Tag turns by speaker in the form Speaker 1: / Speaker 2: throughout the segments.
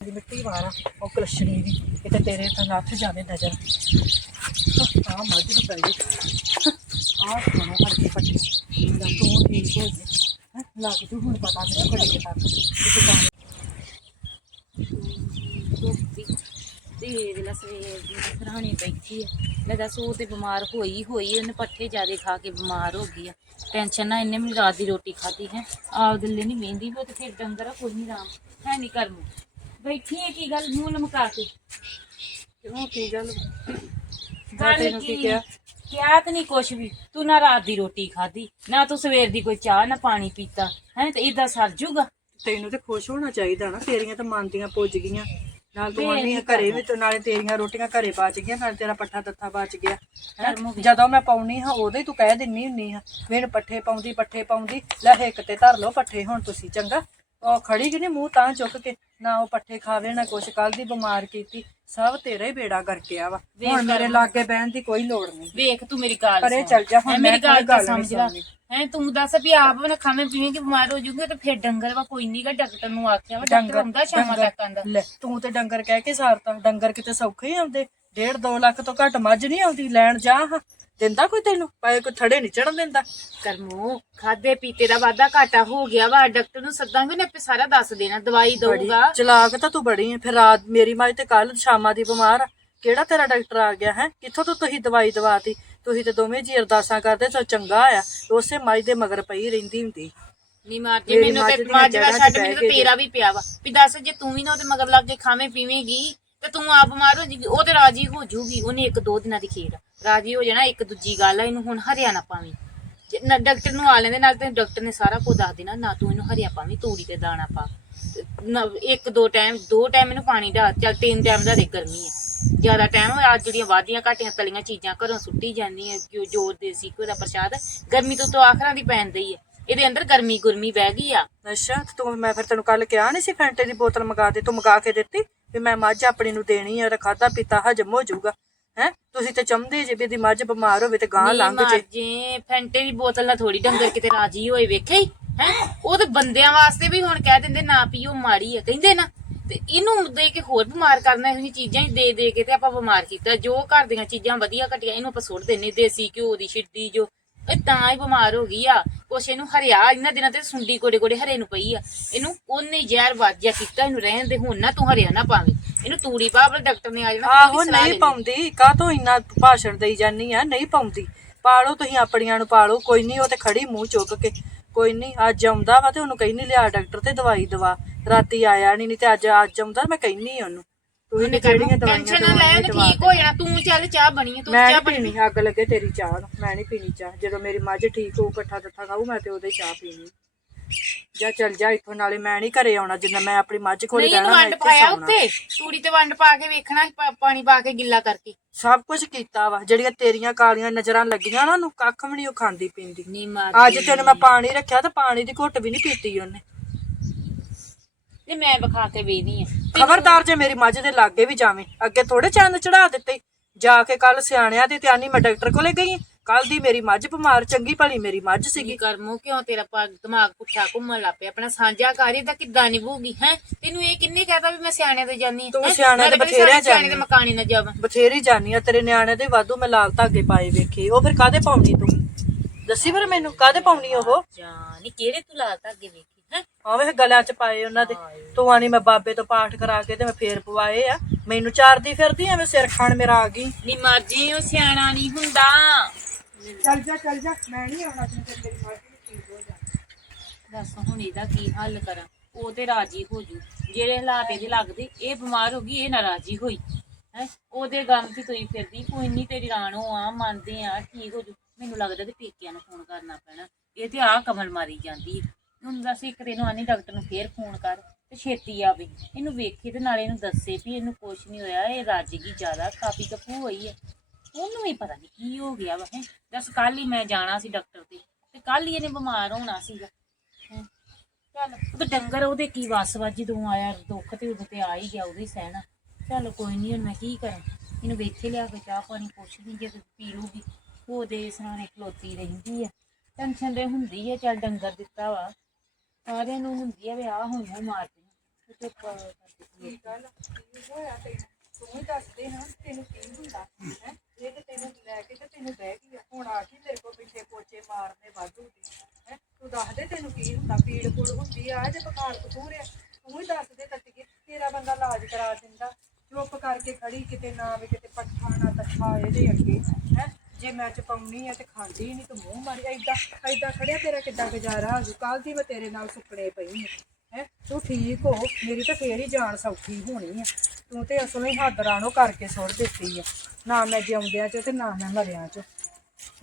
Speaker 1: ਦੀ ਮਿੱਟੀ ਵਾਰਾ ਉਹ ਕਲਸ਼ਣੀ ਦੀ ਕਿਤੇ ਤੇਰੇ ਤਾਂ ਨੱਥ ਜਾਵੇ ਨਜ਼ਰ। ਆ ਮੱਝ ਨੂੰ ਪੈ ਗਈ। ਆ ਸੋਨਾ ਕਰਕੇ ਪੱਟੀ। ਦਾ ਤੂੰ ਠੀਕ ਹੋ ਜੇ ਹੈਂ, ਲੱਗ ਜੂ ਹੁਣ ਪਤਾ ਨਹੀਂ ਘੜੀ ਤੱਕ। ਕਿਤੇ ਕੰਮ
Speaker 2: ਧੋਤੀ ਤੇ ਵੇਲਾ ਸਵੇਰ ਦੀ ਸਰਾਣੀ ਬੈਠੀ ਹੈ ਮੈਂ ਦੱਸ ਉਹ ਤੇ ਬਿਮਾਰ ਹੋਈ ਹੋਈ ਉਹਨੇ ਪੱਠੇ ਜ਼ਿਆਦੇ ਖਾ ਕੇ ਬਿਮਾਰ ਹੋ ਗਈ ਆ। ਟੈਨਸ਼ਨ ਨਾ ਇਹਨੇ ਮੈਨੂੰ ਰਾਤ ਦੀ ਰੋਟੀ ਖਾਧੀ ਹੈ। ਆਪ ਦਿੱਲੇ ਨਹੀਂ ਵੇਂਦੀ ਉਹ ਤੇ ਫਿਰ ਡੰਗਰ ਆ ਕੋਈ ਨਹੀਂ ਰਾਮ ਹੈ ਨਹੀਂ ਕਰਮ। ਬੈਠੀ ਹੈ ਕੀ ਗੱਲ ਮੂੰਹ ਲਮਕਾ ਕੇ।
Speaker 1: ਕਿਉਂ ਕੀ ਗੱਲ
Speaker 2: ਗੱਲ
Speaker 1: ਕੀ ਕਿਹਾ?
Speaker 2: ਕਿਹਾ ਤਾਂ ਨਹੀਂ ਕੁਛ ਵੀ। ਤੂੰ ਨਾ ਰਾਤ ਦੀ ਰੋਟੀ ਖਾਧੀ ਨਾ ਤੂੰ ਸਵੇਰ ਦੀ ਕੋਈ ਚਾਹ ਨਾ ਪਾਣੀ ਪੀਤਾ। ਹੈ ਤੇ ਇਦਾਂ ਸਰ ਜੂਗਾ?
Speaker 1: ਤੈਨੂੰ ਤੇ ਖੁਸ਼ ਹੋਣਾ ਚਾਹੀਦਾ ਨਾ ਤੇਰੀਆਂ ਤਾਂ ਮਨ ਦੀਆਂ ਪੁੱਜ ਗਈਆਂ। ਨਾਲ ਤੂੰ
Speaker 2: ਕੀ
Speaker 1: ਘਰੇ ਵੀ ਤੇ ਨਾਲੇ ਤੇਰੀਆਂ ਰੋਟੀਆਂ ਘਰੇ ਬਚ ਗਈਆਂ ਨਾਲੇ ਤੇਰਾ ਪੱਠਾ ਦੱਥਾ ਬਚ ਗਿਆ। ਜਦੋਂ ਮੈਂ ਪਾਉਣੀ ਹਾਂ ਉਦੋਂ ਹੀ ਤੂੰ ਕਹਿ ਦਿੰਨੀ ਹੁੰਨੀ ਹਾਂ ਮੈਨੂੰ ਪੱਠੇ ਪਾਉਂਦੀ ਪੱਠੇ ਪਾਉਂਦੀ। ਲੈ ਹਿੱਕ ਤੇ ਧਰ ਲਓ ਪੱਠੇ ਹੁਣ ਤੁਸੀਂ ਚੰਗਾ? ਉਹ ਖੜੀ ਕਿ ਨਹੀਂ ਮੂੰਹ ਤਾਂ ਚੁੱਕ ਕੇ ਨਾ ਉਹ ਪੱਠੇ ਖਾਵੇ ਨਾ ਕੁਛ ਕੱਲ ਦੀ ਬਿਮਾਰ ਕੀਤੀ। ਸਭ ਤੇਰਾ ਹੀ ਬੇੜਾ ਕਰਕੇ ਆ ਵਾ। ਹੁਣ ਮੇਰੇ ਲਾਗੇ ਬਹਿਣ ਦੀ ਕੋਈ ਲੋੜ ਨਹੀਂ।
Speaker 2: ਵੇਖ ਤੂੰ ਮੇਰੀ ਗੱਲ
Speaker 1: ਪਰੇ। ਚੱਲ ਜਾ, ਹੁਣ
Speaker 2: ਮੇਰੀ ਗੱਲ ਤਾਂ ਸਮਝ ਲੈ। ਹੈ ਤੂੰ ਦੱਸ ਵੀ ਆਪ ਨਾ ਖਾਵੇਂ ਪੀਵੇਂ ਕਿ ਬਿਮਾਰ ਹੋ ਜੂਗੇ ਤੇ ਫਿਰ ਡੰਗਰ ਵਾ ਕੋਈ ਨਹੀਂਗਾ ਡਾਕਟਰ ਨੂੰ ਆਖਿਆ ਵਾ ਡਾਕਟਰ ਹੁੰਦਾ ਸ਼ਾਮਾਂ ਤੱਕ ਆਂਦਾ
Speaker 1: ਤੂੰ ਤੇ ਡੰਗਰ ਕਹਿ ਕੇ ਸਾਰਤਾ। ਡੰਗਰ ਕਿਤੇ ਸੌਖੇ ਹੀ ਆਉਂਦੇ। ਡੇਢ 2 ਲੱਖ ਤੋਂ ਘੱਟ ਮੱਝ ਨਹੀਂ ਆਉਂਦੀ। ਲੈਣ ਜਾ ਹਾਂ। ਦਿੰਦਾ ਕੋਈ ਤੈਨੂੰ? ਪਾਏ ਕੋਈ ਥੜੇ ਨਹੀਂ ਚੜਨ ਦਿੰਦਾ।
Speaker 2: ਕਰਮੋ ਖਾਦੇ ਪੀਤੇ ਦਾ ਵਾਧਾ ਘਾਟਾ ਹੋ ਗਿਆ ਵਾ ਡਾਕਟਰ ਨੂੰ ਸੱਦਾਂਗੇ ਉਹਨੇ ਆਪੇ ਸਾਰਾ ਦੱਸ ਦੇਣਾ ਦਵਾਈ
Speaker 1: ਬੜੀ
Speaker 2: ਦਊਗਾ।
Speaker 1: ਚਲਾਕ ਤਾਂ ਤੂੰ ਬੜੀ ਹੈ ਫਿਰ ਰਾਤ ਮੇਰੀ ਮੱਝ ਤੇ ਕੱਲ ਸ਼ਾਮਾਂ ਦੀ ਬਿਮਾਰ ਆ। ਕਿਹੜਾ ਤੇਰਾ ਡਾਕਟਰ ਆ ਗਿਆ ਹੈ? ਕਿੱਥੋਂ ਤੋਂ ਤੁਸੀਂ ਦਵਾਈ ਦਵਾਤੀ? ਤੁਸੀਂ ਤੇ ਦੋਵੇਂ ਜੀ ਅਰਦਾਸਾਂ ਕਰਦੇ ਸੋ ਚੰਗਾ ਆ। ਉਸੇ ਮੱਝ ਦੇ ਮਗਰ ਪਈ ਰਹਿੰਦੀ ਹੁੰਦੀ।
Speaker 2: ਨਹੀਂ ਮਾਰ ਜੇ
Speaker 1: ਮੇਰੀ
Speaker 2: ਮੈਨੂੰ
Speaker 1: ਮੱਝ
Speaker 2: ਤੇ
Speaker 1: ਦੀਆਂ ਜੜ੍ਹਾਂ 'ਚ
Speaker 2: ਛੱਡ
Speaker 1: ਬਹਿ
Speaker 2: ਮੈਨੂੰ ਤਾਂ ਤੇਰਾ ਵੀ ਪਿਆ ਵਾ। ਵੀ ਦੱਸ ਜੇ ਤੂੰ ਵੀ ਨਾ ਉਹਦੇ ਮਗਰ ਲੱਗ ਕੇ ਖਾਵੇਂ ਪੀਵੇਂਗੀ ਤੇ ਤੂੰ ਆਪ ਬਿਮਾਰ ਹੋ ਜਾਏਗੀ ਉਹ ਤੇ ਰਾਜੀ ਹੋ ਜੂਗੀ, ਉਹਨੇ ਇੱਕ ਦੋ ਦਿਨਾਂ ਦੀ ਖੇਡ। ਰਾਜੀ ਹੋ ਜਾਣਾ, ਇੱਕ ਦੂਜੀ ਗੱਲ ਆ, ਇਹਨੂੰ ਹੁਣ ਹਰਿਆ ਨਾ ਪਾਵੀਂ। ਜੇ ਨਾ ਡਾਕਟਰ ਨੂੰ ਆ ਲੈਂਦੇ, ਨਾਲ ਤੇ ਡਾਕਟਰ ਨੇ ਸਾਰਾ ਕੁਝ ਦੱਸ ਦੇਣਾ, ਨਾ ਤੂੰ ਇਹਨੂੰ ਹਰਿਆ ਪਾਵੀਂ, ਤੂੜੀ ਤੇ ਦਾਣਾ ਪਾ। ਨਾ, ਇੱਕ ਦੋ ਟਾਈਮ ਦੋ ਟਾਈਮ ਇਹਨੂੰ ਪਾਣੀ ਦਾ ਚੱਲ ਤਿੰਨ ਟਾਈਮ ਦਾ ਦੇ, ਗਰਮੀ ਹੈ ਜ਼ਿਆਦਾ ਟਾਈਮ, ਅੱਜ ਜਿਹੜੀਆਂ ਵਾਧੀਆਂ ਘਾਟੀਆਂ ਤਲੀਆਂ ਚੀਜ਼ਾਂ ਘਰੋਂ ਸੁੱਟੀ ਜਾਂਦੀਆਂ ਕਿਉਂ ਜੋਰ ਦੇਸੀ ਘਿਓ ਦਾ ਪ੍ਰਸ਼ਾਦ, ਗਰਮੀ ਤੋਂ ਤੋਂ ਆਖਰਾਂ ਦੀ ਪੈਂਦੀ ਹੈ ਇਹਦੇ ਅੰਦਰ ਗਰਮੀ ਗੁਰਮੀ ਬਹਿ ਗਈ ਆ।
Speaker 1: ਅੱਛਾ ਤੇ ਤੂੰ ਮੈਂ ਫਿਰ ਤੈਨੂੰ ਕੱਲ ਕਿਹਾ ਨਹੀਂ ਸੀ ਫੈਂਟੇ ਦੀ ਬੋਤਲ ਮੰਗਾ ਦੇ ਤੂੰ ਮੰਗਾ ਕੇ ਦਿੱਤੀ ਵੀ ਮੈਂ ਮੱਝ ਆਪਣੀ ਨੂੰ ਦੇਣੀ ਆ ਤੇ ਖਾਦਾ ਪੀਤਾ ਹਜਮ ਹੋ ਜਾਊਗਾ। ਹੈ ਤੁਸੀਂ ਤੇ ਚੰਦੇ ਜੇ ਵੀ ਦੀ ਮੱਝ ਬਿਮਾਰ ਹੋਵੇ ਤੇ ਗਾਂ ਲੰਘ ਜੇ।
Speaker 2: ਜੇ ਫੈਂਟੇ ਦੀ ਬੋਤਲ ਨਾਲ ਥੋੜੀ ਡੰਗਰ ਕਿਤੇ ਰਾਜੀ ਹੋਏ ਵੇਖੇ ਹੀ ਹੈ ਉਹ ਤੇ ਬੰਦਿਆਂ ਵਾਸਤੇ ਵੀ ਹੁਣ ਕਹਿ ਦਿੰਦੇ ਨਾ ਪੀਓ ਮਾੜੀ ਆ ਕਹਿੰਦੇ ਨਾ। ਤੇ ਇਹਨੂੰ ਦੇ ਕੇ ਹੋਰ ਬਿਮਾਰ ਕਰਨਾ ਇਹੋ ਜਿਹੀ ਚੀਜ਼ਾਂ ਹੀ ਦੇ ਦੇ ਕੇ ਤੇ ਆਪਾਂ ਬਿਮਾਰ ਕੀਤਾ। ਜੋ ਘਰ ਦੀਆਂ ਚੀਜ਼ਾਂ ਵਧੀਆ ਘਟੀਆਂ ਇਹਨੂੰ ਆਪਾਂ ਸੁੱਟ ਦਿੰਨੇ ਦੇਸੀ ਘਿਓ ਦੀ ਛਿੱਡੀ ਜੋ ਇਹ ਤਾਂ ਹੀ ਬਿਮਾਰ ਹੋ ਗਈ ਆ। ਕੁਛ ਇਹਨੂੰ ਹਰਿਆ ਇਹਨਾਂ ਦਿਨਾਂ ਤੇ ਸੁੰਡੀ ਕੋੜੇ ਕੋੜੇ ਹਰੇ ਨੂੰ ਪਈ ਆ। ਇਹਨੂੰ ਉਹਨੇ ਜ਼ਹਿਰ ਵਾਜਿਆ ਕੀਤਾ ਇਹਨੂੰ ਰਹਿਣ ਦੇ ਹੁਣ ਨਾ ਤੂੰ ਹਰਿਆ ਨਾ ਪਾਵੇਂ ਇਹਨੂੰ ਤੂੜੀ ਪਾ ਪਰ ਡਾਕਟਰ ਨੇ ਆ ਜਾਣਾ ਤੇ
Speaker 1: ਆਹੋ
Speaker 2: ਸਲਾਹ
Speaker 1: ਨਹੀਂ। ਪਾਉਂਦੀ। ਕਾਹਤੋਂ ਇੰਨਾ ਭਾਸ਼ਣ ਦੇਈ ਜਾਨੀ ਆ? ਨਹੀਂ ਪਾਉਂਦੀ। ਪਾਲੋ ਤੁਸੀਂ ਆਪਣੀਆਂ ਨੂੰ ਪਾਲੋ। ਕੋਈ ਨਹੀਂ ਉਹ ਤੇ ਖੜੀ ਮੂੰਹ ਚੁੱਕ ਕੇ। ਕੋਈ ਨਹੀਂ ਅੱਜ ਆਉਂਦਾ ਵਾ ਤੇ ਉਹਨੂੰ ਕਹਿੰਨੀ ਲਿਆ ਡਾਕਟਰ ਤੇ ਦਵਾਈ ਦਵਾ। ਰਾਤੀ ਆਇਆ ਨਹੀਂ ਨਹੀਂ ਤੇ ਅੱਜ ਅੱਜ ਆਉਂਦਾ ਮੈਂ ਕਹਿੰਨੀ ਉਹਨੂੰ। ਤੂੰ ਇਹਨੇ ਕਿਹੜੀਆਂ ਦਵਾਈਆਂ
Speaker 2: ਟੈਨਸ਼ਨ ਨਾ ਲੈ
Speaker 1: ਦਵਾਈਆਂ
Speaker 2: ਉਹਨੇ ਠੀਕ ਹੋ ਜਾਣਾ ਤੂੰ ਚੱਲ ਚਾਹ ਬਣੀ ਹੈ ਤੂੰ
Speaker 1: ਮੈਂ
Speaker 2: ਚਾਹ
Speaker 1: ਨਹੀਂ ਪੀਣੀ ਅੱਗ ਲੱਗੇ ਤੇਰੀ ਚਾਹ ਨੂੰ ਮੈਂ ਨਹੀਂ ਪੀਣੀ ਚਾਹ। ਜਦੋਂ ਮੇਰੀ ਮੱਝ ਠੀਕ ਹੋਊ ਇਕੱਠਾ ਦੱਥਾ ਖਾਊ ਮੈਂ ਤੇ ਉਹਦੇ ਹੀ ਚਾਹ ਪੀਣੀ। ਜਾ ਚੱਲ ਜਾ ਇੱਥੋਂ ਨਾਲੇ ਮੈਂ ਨਹੀਂ ਘਰੇ ਆਉਣਾ ਜਿੰਨਾ ਮੈਂ ਆਪਣੀ ਮੱਝ ਕੋਲ
Speaker 2: ਨਹੀਂ
Speaker 1: ਰਹਿਣਾ
Speaker 2: ਇਹਨੂੰ
Speaker 1: ਮੈਂ
Speaker 2: ਵੰਡ
Speaker 1: ਇੱਥੇ
Speaker 2: ਪਾਇਆ
Speaker 1: ਸੌਣਾ।
Speaker 2: ਉੱਤੇ। ਤੂੜੀ ਤੇ ਵੰਡ ਪਾ ਕੇ ਵੇਖਣਾ ਸੀ, ਪਾ- ਪਾਣੀ ਪਾ ਕੇ ਗਿੱਲਾ ਕਰਕੇ।
Speaker 1: ਸਭ ਕੁਝ ਕੀਤਾ ਵਾ ਜਿਹੜੀਆਂ ਤੇਰੀਆਂ ਕਾਲੀਆਂ ਨਜ਼ਰਾਂ ਲੱਗੀਆਂ ਉਹਨਾਂ ਨੂੰ ਕੱਖ ਵੀ ਨਹੀਂ ਉਹ ਖਾਂਦੀ ਪੀਂਦੀ।
Speaker 2: ਮਾਰ
Speaker 1: ਅੱਜ ਤੇ ਉਹਨੇ ਮੈਂ ਪਾਣੀ ਰੱਖਿਆ ਤੇ ਪਾਣੀ ਦੀ ਘੁੱਟ ਵੀ ਨਹੀਂ ਪੀਤੀ ਉਹਨੇ।
Speaker 2: ਤੇ ਮੈਂ ਵਿਖਾ ਕੇ ਵੇਦੀ ਆ।
Speaker 1: ਖਬਰਦਾਰ ਜੇ ਮੇਰੀ ਮੱਝ ਦੇ ਲਾਗੇ ਵੀ ਜਾਵੇਂ ਅੱਗੇ ਥੋੜੇ ਚੰਦ ਚੜਾ ਦਿੱਤੇ। ਜਾ ਕੇ ਕੱਲ ਸਿਆਣਿਆਂ ਦੀ ਧਿਆਨੀ ਮੈਂ ਡਾਕਟਰ ਕੋਲੇ ਗਈ ਕੱਲ ਦੀ ਮੇਰੀ ਮੱਝ ਬਿਮਾਰ ਚੰਗੀ ਭਲੀ ਮੇਰੀ ਮੱਝ ਸੀਗੀ।
Speaker 2: ਕਰਮੋ ਕਿਉਂ ਤੇਰਾ ਪਾ ਦਿਮਾਗ ਪੁੱਠਾ ਘੁੰਮਣ ਲੱਗ ਪਿਆ? ਆਪਣਾ ਸਾਂਝਾ ਕਾਰੀ ਦਾ ਕਿੱਦਾਂ ਨਿਭੂਗੀ ਹੈ? ਤੈਨੂੰ ਇਹ ਕਿੰਨੇ ਕਹਤਾ ਵੀ ਮੈਂ ਸਿਆਣੇ ਤੇ ਜਾਨੀ?
Speaker 1: ਤੂੰ? ਸਿਆਣਿਆਂ ਦੇ ਬਥੇਰਿਆਂ
Speaker 2: ਸਿਆਣੇ ਦੇ। ਮਕਾਨੀ ਨਾ ਜਾਵਾਂ।
Speaker 1: ਬਥੇਰੀ ਜਾਨੀ ਆ ਤੇਰੇ ਨਿਆਣੇ ਦੇ ਵਾਧੂ ਮੈਂ ਲਾਲ ਧਾਗੇ ਪਾਏ ਵੇਖੇ। ਉਹ ਫਿਰ ਕਾਦੇ ਪਾਉਣੀ ਤੂੰ? ਦੱਸੀ ਫਿਰ ਮੈਨੂੰ ਕਾਦੇ ਪਾਉਣੀ ਉਹ?
Speaker 2: ਜਾਨੀ ਕਿਹੜੇ ਤੂੰ ਲਾਲ ਧਾਗੇ ਵੇਖੀ?
Speaker 1: ਆਵੇ ਗਲਿਆਂ 'ਚ ਪਾਏ ਉਹਨਾਂ ਦੇ। ਤੂੰ ਆਣੀ ਮੈਂ ਬਾਬੇ ਤੋਂ ਪਾਠ ਕਰਾ ਕੇ ਤੇ ਮੈਂ ਫੇਰ ਪਵਾਏ ਆ। ਮੈਨੂੰ ਚਾਰਦੀ ਫਿਰਦੀ ਐਵੇਂ ਸਿਰ ਖਾਣ ਮੇਰਾ ਆ ਗਈ।
Speaker 2: ਨੀ ਮਰਜ਼ੀ ਉਹ ਸਿਆਣਾ ਨਹੀਂ ਹੁੰਦਾ।
Speaker 1: ਚੱਲ ਜਾ ਚੱਲ ਜਾ ਮੈਂ ਨਹੀਂ ਆਉਣਾ ਤੇਰੀ ਮਰਜ਼ੀ ਠੀਕ ਹੋ ਜਾ।
Speaker 2: ਦੱਸ ਹੁਣ ਇਹਦਾ ਕੀ ਹੱਲ ਕਰਾਂ? ਉਹ ਤੇ ਰਾਜੀ ਹੋ ਜੂ। ਜਿਹੜੇ ਹਾਲਾਤ ਇਹਦੇ ਲੱਗਦੇ ਇਹ ਬਿਮਾਰ ਹੋ ਗਈ ਇਹ ਨਾਰਾਜ਼ੀ ਹੋਈ। ਹੈ? ਉਹਦੇ ਗਮ ਦੀ ਤੋਈ ਫਿਰਦੀ ਕੋਈ ਨਹੀਂ ਤੇਰੀ ਰਾਣੋ ਆ ਮੰਨਦੇ ਆ ਠੀਕ ਹੋ ਜੂ। ਮੈਨੂੰ ਲੱਗਦਾ ਤੇ ਪੇਕਿਆਂ ਨੂੰ ਫੋਨ ਕਰਨਾ ਪੈਣਾ। ਇਹ ਤੇ ਆ ਕਮਲ ਮਾਰੀ ਜਾਂਦੀ ਹੈ। ਹੁਣ ਦੱਸ ਇੱਕ ਦਿਨ ਆਨੀ ਡਾਕਟਰ ਨੂੰ ਫੇਰ ਫੋਨ ਕਰ ਤੇ ਛੇਤੀ ਆਵੇ। ਇਹਨੂੰ ਵੇਖੇ ਤੇ ਨਾਲੇ ਇਹਨੂੰ ਦੱਸੇ ਵੀ ਇਹਨੂੰ ਕੁਛ ਨਹੀਂ ਹੋਇਆ, ਇਹ ਰਾਜੀ ਕੀ ਜ਼ਿਆਦਾ ਕਾਪੀ ਕਪੂ ਹੋਈ ਹੈ ਉਹਨੂੰ ਵੀ ਪਤਾ ਨਹੀਂ ਕੀ ਹੋ ਗਿਆ ਵਾ, ਹੈ। ਦੱਸ ਕੱਲ ਹੀ ਮੈਂ ਜਾਣਾ ਸੀ ਡਾਕਟਰ ਤੇ ਤੇ ਕੱਲ ਹੀ ਇਹਨੇ ਬਿਮਾਰ ਹੋਣਾ ਸੀਗਾ, ਹੈਂ। ਚੱਲ, ਉਹ ਡੰਗਰ ਉਹਦੇ ਕੀ ਵਸ ਵਾ ਜਦੋਂ ਆਇਆ, ਦੁੱਖ ਤੇ ਉਦੋਂ ਤੇ ਆ ਹੀ ਗਿਆ, ਉਹਦੇ ਸਹਿਣਾ। ਚੱਲ ਕੋਈ ਨਹੀਂ ਹੁਣ ਮੈਂ ਕੀ ਕਰਾਂ? ਇਹਨੂੰ ਵੇਖੇ ਲਿਆ ਕੇ ਚਾਹ ਪਾਣੀ ਪੁੱਛਦੀ ਜੇ ਤੇ ਪੀ ਲੂਗੀ ਉਹਦੇ ਸਰਾਣੇ ਖਲੋਤੀ ਰਹਿੰਦੀ ਆ। ਟੈਨਸ਼ਨ ਤੇ ਹੁੰਦੀ ਆ, ਚੱਲ ਡੰਗਰ ਦਿੱਤਾ ਵਾ। ਸਾਰਿਆਂ ਨੂੰ ਹੁੰਦੀ ਆ ਵੀ ਆ ਹੁਣ ਉਹ ਮਾਰ
Speaker 1: ਚੁੱਪ ਕੀ ਗੱਲ ਕੀ ਹੋਇਆ ਤੈਨੂੰ ਤੂੰ ਹੀ ਦੱਸ ਦੇ ਤੈਨੂੰ ਕੀ ਹੁੰਦਾ, ਹੈ? ਇਹ ਤੇ ਤੈਨੂੰ ਲੈ ਕੇ ਤੇ ਤੈਨੂੰ ਬਹਿ ਗਈ ਆ। ਹੁਣ ਆ ਕੇ ਤੇਰੇ ਕੋਲ ਪਿੱਛੇ ਪੋਚੇ ਮਾਰਨੇ ਵਾਧੂ ਦੀ ਹੈ? ਤੂੰ ਦੱਸ ਦੇ ਤੈਨੂੰ ਕੀ ਹੁੰਦਾ, ਪੀੜ ਪੂੜ ਹੁੰਦੀ ਆ ਜੇ ਬੁਖਾਰ ਕਸੂਰਿਆ ਤੂੰ ਹੀ ਦੱਸ ਦੇ ਤੱਤੀ ਤੇਰਾ ਬੰਦਾ ਇਲਾਜ ਕਰਾ ਦਿੰਦਾ। ਚੁੱਪ ਕਰਕੇ ਖੜੀ, ਕਿਤੇ ਨਾ ਵੀ ਕਿਤੇ ਪੱਠਾ ਨਾ ਤੱਠਾ ਇਹਦੇ ਅੱਗੇ, ਹੈ? ਜੇ ਮੈਂ ਚ ਆ ਤੇ ਖਾਂਦੀ ਨਹੀਂ ਤੇ ਮੂੰਹ ਮਾਰੀ ਐਦਾਂ ਐਦਾਂ ਖੜਿਆ ਤੇਰਾ ਕਿੱਦਾਂ ਗੁਜ਼ਾਰਾ ਹੋ ਕੱਲ ਦੀ ਮੈਂ ਤੇਰੇ ਨਾਲ ਸੁੱਕਣੇ ਪਈ ਹੈ? ਤੂੰ ਠੀਕ ਹੋ। ਮੇਰੀ ਤਾਂ ਫੇਰ ਹੀ ਜਾਨ ਸੌਖੀ ਹੋਣੀ ਆ। ਤੂੰ ਤੇ ਅਸਲੋਂ ਹੀ ਹੱਦ ਰਾਣੋ ਕਰਕੇ ਸੁੱਟ ਦਿੱਤੀ ਆ। ਨਾ ਮੈਂ ਜਿਉਂਦਿਆਂ ਚ ਤੇ ਨਾ ਮੈਂ ਮਰਿਆਂ ਚ।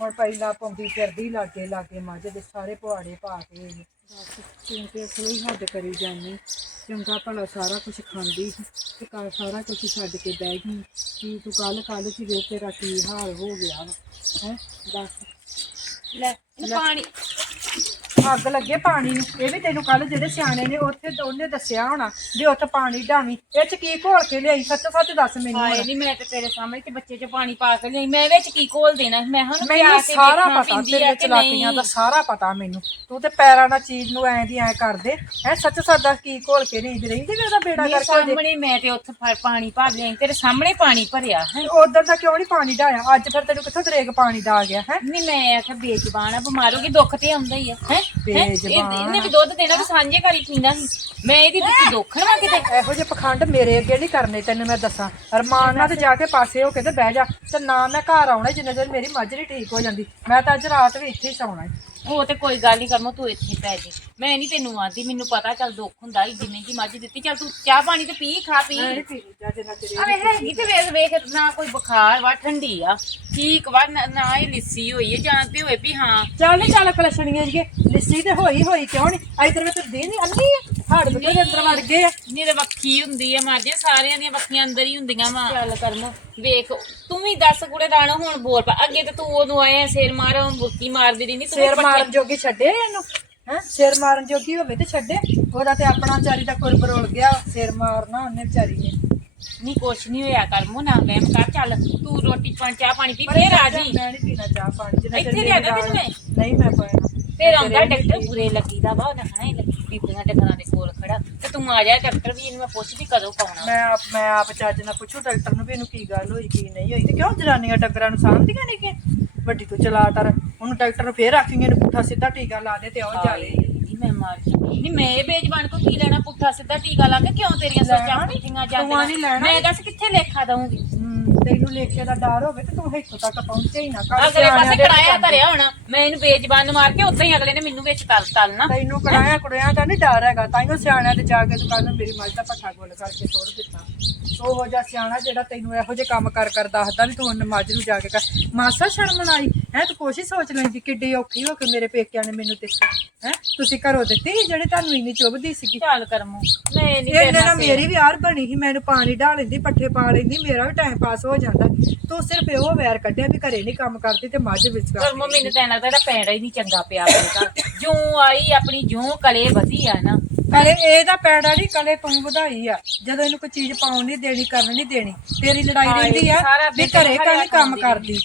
Speaker 1: ਹੁਣ ਪਹਿਲਾਂ ਪਾਉਂਦੀ ਫਿਰਦੀ, ਲਾਗੇ ਲਾਗੇ ਮੱਝ ਦੇ ਸਾਰੇ ਪੁਆੜੇ ਪਾ ਕੇ। ਇਹਨੇ। ਬਸ ਤੂੰ ਤੇ ਅਸਲੋਂ ਹੀ ਹੱਦ ਕਰੀ ਜਾਨੀ। ਚੰਗਾ ਭਲਾ ਸਾਰਾ ਕੁਝ ਖਾਂਦੀ ਸੀ ਤੇ ਕੱਲ ਸਾਰਾ ਕੁਝ ਛੱਡ ਕੇ ਬਹਿ ਗਈ। ਕੀ ਤੂੰ ਕੱਲ ਕੱਲ ਚ ਵੇ ਤੇਰਾ ਕੀ ਹਾਲ ਹੋ ਗਿਆ ਹੈ? ਦੱਸ।
Speaker 2: ਲੈ ਇਹਨੂੰ ਪਾਣੀ।
Speaker 1: ਅੱਗ ਲੱਗੇ ਪਾਣੀ ਨੂੰ? ਇਹ ਵੀ ਤੈਨੂੰ ਕੱਲ ਜਿਹੜੇ ਸਿਆਣੇ ਨੇ ਉੱਥੇ ਤਾਂ ਉਹਨੇ ਦੱਸਿਆ ਹੋਣਾ ਵੀ ਉੱਥੇ ਪਾਣੀ ਢਾਵੀਂ ਇਹ ਚ ਕੀ ਘੋਲ ਕੇ ਲਿਆਈ? ਸੱਚ ਸੱਚ ਦੱਸ ਮੈਨੂੰ
Speaker 2: ਹਾਏ
Speaker 1: ਹੁਣ।
Speaker 2: ਨਹੀਂ ਮੈਂ ਤੇ ਤੇਰੇ ਸਾਹਮਣੇ ਤੇ ਬੱਚੇ 'ਚ ਪਾਣੀ ਪਾ ਕੇ ਲਈ ਮੈਂ ਵਿੱਚ ਕੀ ਘੋਲ ਦੇਣਾ? ਮੈਂ ਹੁਣ
Speaker 1: ਮੈਨੂੰ ਸਾਰਾ ਪਤਾ ਤੇਰੇ ਚਲਾਕੀਆਂ ਦਾ ਸਾਰਾ ਪਤਾ ਮੈਨੂੰ। ਤੂੰ ਤੇ ਪੈਰਾਂ ਨਾਲ ਚੀਜ਼ ਨੂੰ ਐਂ ਦੀ ਐਂ ਕਰਦੇ। ਹੈ ਸੱਚ ਦੱਸ ਕੀ ਘੋਲ ਕੇ ਨਹੀਂ ਰਹਿੰਦੀ? ਉਹਦਾ ਬੇੜਾ
Speaker 2: ਮੇਰੇ
Speaker 1: ਕਰਕੇ ਹੋ
Speaker 2: ਸਾਹਮਣੇ ਮੈਂ ਤੇ ਉੱਥੇ ਫ- ਪਾਣੀ ਭਰ ਲਿਆ ਤੇਰੇ ਸਾਹਮਣੇ ਪਾਣੀ ਭਰਿਆ ਹੈ?
Speaker 1: ਉਧਰ ਦਾ ਕਿਉਂ ਨਹੀਂ ਪਾਣੀ ਢਾਇਆ ਅੱਜ ਫਿਰ ਤੈਨੂੰ ਕਿੱਥੋਂ ਦਰੇਕ ਪਾਣੀ ਦਾ ਆ ਗਿਆ ਹੈ?
Speaker 2: ਨਹੀਂ ਮੈਂ ਆਖਿਆ ਬੇਜ਼ਬਾਨ ਆ ਬਿਮਾਰ ਹੋ ਗਈ ਦੁੱਖ ਤੇ ਆਉਂਦਾ ਹੀ ਆ ਹੈ?
Speaker 1: ਬੇਜ਼ੁਬਾਨ
Speaker 2: ਇਹਨੇ ਵੀ ਦੁੱਧ ਦੇਣਾ ਵੀ ਸਾਂਝੇ ਘਰ ਹੀ ਪੀਂਦਾ ਸੀ। ਮੈਂ ਇਹਦੀ ਦਿੱਤੀ ਦੁੱਖ ਨਾ ਕਿਤੇ?
Speaker 1: ਇਹੋ ਜਿਹੇ ਪਖੰਡ ਮੇਰੇ ਅੱਗੇ ਨਹੀਂ ਕਰਨੇ ਤੈਨੂੰ ਮੈਂ ਦੱਸਾਂ। ਅਰਮਾਨ ਨਾਲ ਤੇ ਜਾ ਕੇ ਪਾਸੇ ਹੋ ਕੇ ਤੇ ਬਹਿ ਜਾ। ਤੇ ਨਾ ਮੈਂ ਘਰ ਆਉਣਾ ਜਿੰਨੇ ਦਿਨ ਮੇਰੀ ਮੱਝ ਨਹੀਂ ਠੀਕ ਹੋ ਜਾਂਦੀ। ਮੈਂ ਤਾਂ ਅੱਜ ਰਾਤ ਵੀ ਇੱਥੇ ਹੀ ਸੌਣਾ ਈ।
Speaker 2: ਉਹ ਤੇ ਕੋਈ ਗੱਲ ਨਹੀਂ ਕਰਮੋ ਤੂੰ ਇੱਥੇ ਹੀ ਪੈ ਜੀ। ਮੈਂ ਨਹੀਂ ਤੈਨੂੰ ਆਂਦੀ ਮੈਨੂੰ ਪਤਾ ਚੱਲ ਦੁੱਖ ਹੁੰਦਾ ਹੀ ਜਿਵੇਂ ਜੀ ਮੱਝ ਦਿੱਤੀ। ਚੱਲ ਤੂੰ ਚਾਹ ਪਾਣੀ ਤੇ ਪੀ ਖਾ ਪੀ।
Speaker 1: ਨਹੀਂ ਪੀਣੀ ਜਾ ਜਿੰਨਾ ਤੇਰੇ
Speaker 2: ਅਰੇ ਹੈਗੀ ਤੇ ਵੇਖ ਵੇਖ ਨਾ ਕੋਈ ਬੁਖਾਰ ਵਾ ਠੰਡੀ ਆ। ਠੀਕ ਵਾ ਨਾ ਨਾ ਇਹ ਲਿੱਸੀ ਹੋਈ ਹੈ ਜਾਂ ਤੇ ਹੋਏ ਵੀ ਹਾਂ।
Speaker 1: ਚੱਲ ਨੀ ਚੱਲ ਕਲਸ਼ਣੀਆਂ ਜੀ ਲਿੱਸੀ ਤੇ ਹੋਈ ਹੋਈ ਕਿਉਂ ਨਹੀਂ ਇਧਰ ਵਿੱਚ ਦੇ ਨਹੀਂ ਅੰਨੀ ਹੜ ਬੁੱਢੇ ਦੇ ਅੰਦਰ ਵੜ ਗਏ ਆ।
Speaker 2: ਨਹੀਂ ਤੇ ਵੱਖੀ ਹੁੰਦੀ ਆ ਮਾਜੇ ਸਾਰਿਆਂ ਦੀਆਂ ਵੱਖੀਆਂ ਅੰਦਰ ਹੀ ਹੁੰਦੀਆਂ ਵਾ। ਚੱਲ ਕਰਮ। ਵੇਖ ਤੂੰ ਵੀ ਦੱਸ ਕੁੜੇ ਰਾਣੋ ਹੁਣ ਬੋਲ ਪਾ। ਅੱਗੇ ਤੇ ਤੂੰ ਉਹਨੂੰ ਆਏ ਸਿਰ ਮਾਰ ਬੁੱਕੀ ਮਾਰਦੀ ਰਹੀ ਨਹੀਂ
Speaker 1: ਸਿਰ ਮਾਰਨ ਜੋਗੀ ਛੱਡੇ ਇਹਨੂੰ ਹੈ? ਸਿਰ ਮਾਰਨ ਜੋਗੀ ਹੋਵੇ ਤੇ ਛੱਡੇ। ਉਹਦਾ ਤੇ ਆਪਣਾ ਵਿਚਾਰੀ ਦਾ ਕੁਰਬ ਰੋਲ ਗਿਆ ਸਿਰ ਮਾਰਨਾ ਉਹਨੇ ਵਿਚਾਰੀ ਨੇ।
Speaker 2: ਨਹੀਂ ਕੁਛ ਨਹੀਂ ਹੋਇਆ ਕਰਮੋ ਨਾ ਮੈਂ ਕਰ ਚੱਲ। ਤੂੰ ਰੋਟੀ ਪਾਣੀ ਚਾਹ ਪਾਣੀ ਪੀ ਫੇਰ ਆ ਜੀ।
Speaker 1: ਮੈਂ ਨਹੀਂ ਪੀਣਾ ਚਾਹ ਪਾਣੀ ਜਿੰਨਾ ਚਿਰ
Speaker 2: ਇੱਥੇ
Speaker 1: ਮੇਰੀ
Speaker 2: ਲਿਆਦਾ
Speaker 1: ਨਾਲ-
Speaker 2: ਤੈਨੂੰ ਮੈਂ?
Speaker 1: ਨਹੀਂ ਮੈਂ ਪਾਣਾ
Speaker 2: ਫੇਰ ਆਉਂਦਾ ਡਾਕਟਰ ਬੁਰੇ ਲੱਗੀਦਾ ਵਾ ਉਹਨੇ ਹਣਾ ਲੱਗੀ ਬੀਬੀਆਂ ਟਕਰਾਂ ਦੇ ਕੋਲ ਖੜਾ। ਤੇ ਤੂੰ ਆ ਜਾ ਡਾਕਟਰ ਵੀ ਇਹਨੂੰ ਮੈਂ ਪੁੱਛਦੀ ਕਦੋਂ ਪਾਉਣਾ।
Speaker 1: ਮੈਂ ਆਪ ਮੈਂ ਆਪ ਚੱਜ ਨਾਲ ਪੁੱਛੂ ਡਾਕਟਰ ਨੂੰ ਵੀ ਇਹਨੂੰ ਕੀ ਗੱਲ ਹੋਈ ਕੀ ਨਹੀਂ ਹੋਈ। ਤੇ ਕਿਉਂ ਜਨਾਨੀਆਂ ਡੰਗਰਾਂ ਨੂੰ ਸਾਂਭਦੀਆਂ ਨਹੀਂ ਕਿ? ਵੱਡੀ ਤੋਂ ਚਲਾ ਤਰ ਉਹਨੂੰ ਡਾਕਟਰ ਨੂੰ ਫੇਰ ਆਖੀਆਂ ਇਹਨੂੰ ਪੁੱਠਾ ਸਿੱਧਾ ਟੀਕਾ ਲਾ ਦੇ ਤੇ ਉਹ ਜਾਲੇ
Speaker 2: ਨਹੀਂ ਮੈਂ ਮਾਰ ਗਈ ਨਹੀਂ ਮੈਂ ਇਹ ਬੇਜਬਾਨ ਕੋ ਕੀ ਲੈਣਾ ਪੁੱਠਾ ਸਿੱਧਾ ਟੀਕਾ ਲਾ ਕੇ ਕਿਉਂ ਤੇਰੀਆਂ ਸੋਚਾਂ ਪੁੱਠੀਆਂ
Speaker 1: ਤੂੰ ਆ ਨੀ ਲੈਣਾ।
Speaker 2: ਮੈਂ ਦੱਸ ਕਿੱਥੇ ਲੇਖਾ ਦਊਂਗੀ?
Speaker 1: ਤੈਨੂੰ ਲੇਖੇ ਦਾ ਡਰ ਹੋਵੇ ਤੇ ਤੂੰ ਇੱਥੋਂ ਤੱਕ ਪਹੁੰਚੇ ਹੀ ਨਾ। ਕਰ
Speaker 2: ਅਗਲੇ
Speaker 1: ਸਿਆਣਿਆਂ
Speaker 2: ਪਾਸੇ
Speaker 1: ਦੇ
Speaker 2: ਕਰਾਇਆ। ਧਰਿਆ ਹੋਣਾ। ਮੈਂ ਇਹਨੂੰ ਬੇਜਬਾਨ ਮਾਰ ਕੇ ਉਦਾਂ ਹੀ ਅਗਲੇ ਨੇ ਮੈਨੂੰ ਵਿੱਚ ਤਲ ਤਲਣਾ
Speaker 1: ਤੈਨੂੰ ਕੜਾਇਆ ਕੁੜਿਆਂ ਦਾ ਨਹੀਂ ਡਰ ਹੈਗਾ। ਤਾਈਓ ਸਿਆਣਿਆਂ ਤੇ ਜਾ ਕੇ ਤੂੰ ਕੱਲ ਮੇਰੀ ਮੱਝ ਦਾ ਪੱਠਾ ਗੋਲ ਕਰਕੇ ਤੋੜ ਦਿੱਤਾ। ਉਹੋ ਜਿਹਾ ਸਿਆਣਾ ਜਿਹੜਾ ਤੈਨੂੰ ਇਹੋ ਜਿਹੇ ਕੰਮ ਕਰ ਕਰ ਦੱਸਦਾ ਵੀ ਤੂੰ ਮੱਝ ਨੂੰ ਜਾ ਕੇ ਕਰ। ਮਾਸਾ ਸ਼ਰਮ ਨਾ ਆਈ। ਹੈ ਤੂੰ ਕੋਸ਼ਿਸ਼ ਸੋਚ ਲੈਂਦੀ ਕਿੱਡੀ ਔਖੀ ਹੋ ਕੇ ਮੇਰੇ ਪੇਕਿਆਂ ਨੇ ਮੈਨੂੰ ਦਿੱਤੀ। ਹੈ ਤੁਸੀਂ ਘਰੋਂ ਦਿੱਤੀ ਸੀ ਜਿਹੜੇ ਤੁਹਾਨੂੰ ਇੰਨੀ ਚੁੱਭਦੀ ਸੀਗੀ।
Speaker 2: ਚੱਲ ਕਰਮੋ ਮੈਂ ਨਹੀਂ
Speaker 1: ਇਹਨੇ ਮੇਰੀ ਵੀ ਯਾਰ ਬਣੀ ਸੀ ਮੈਨੂੰ ਪਾਣੀ ਢਾ ਲੈਂਦੀ ਪੱਠੇ ਪਾ ਲੈਂਦੀ ਮੇਰਾ ਵੀ ਟਾਈਮ ਪਾਸ ਹੋ ਜਾਂਦਾ। ਤੂੰ ਸਿਰਫ ਇਹੋ ਵੈਰ ਕੱਢਿਆ ਵੀ ਘਰੇ ਨਹੀਂ ਕੰਮ ਕਰਦੀ ਤੇ ਮੱਝ ਵਿੱਚ ਕਰ
Speaker 2: ਕਰਮੋ ਮੈਨੂੰ ਤਾਂ ਲੱਗਦਾ ਇਹਦਾ ਪੈੜਾ ਹੀ ਨਹੀਂ ਚੰਗਾ ਪਿਆ ਆਪਣੇ ਘਰ। ਜਿਉਂ ਆਈ ਆਪਣੀ ਜਿਉਂ ਕਲੇ ਵਧੀ ਆ ਨਾ।
Speaker 1: ਕਲੇ ਇਹਦਾ ਪੈੜਾ ਨਹੀਂ ਕਲੇ ਤੂੰ ਵਧਾਈ ਆ। ਜਦੋਂ ਇਹਨੂੰ ਕੋਈ ਚੀਜ਼ ਪਾਉਣ ਨਹੀਂ ਦੇਣੀ ਕਰਨ ਨਹੀਂ ਦੇਣੀ ਤੇਰੀ ਲੜਾਈ ਰਹਿੰਦੀ ਆ ਵੀ ਘਰੇ ਕਾਹਨੂੰ ਕੰਮ ਕਰਦੀ।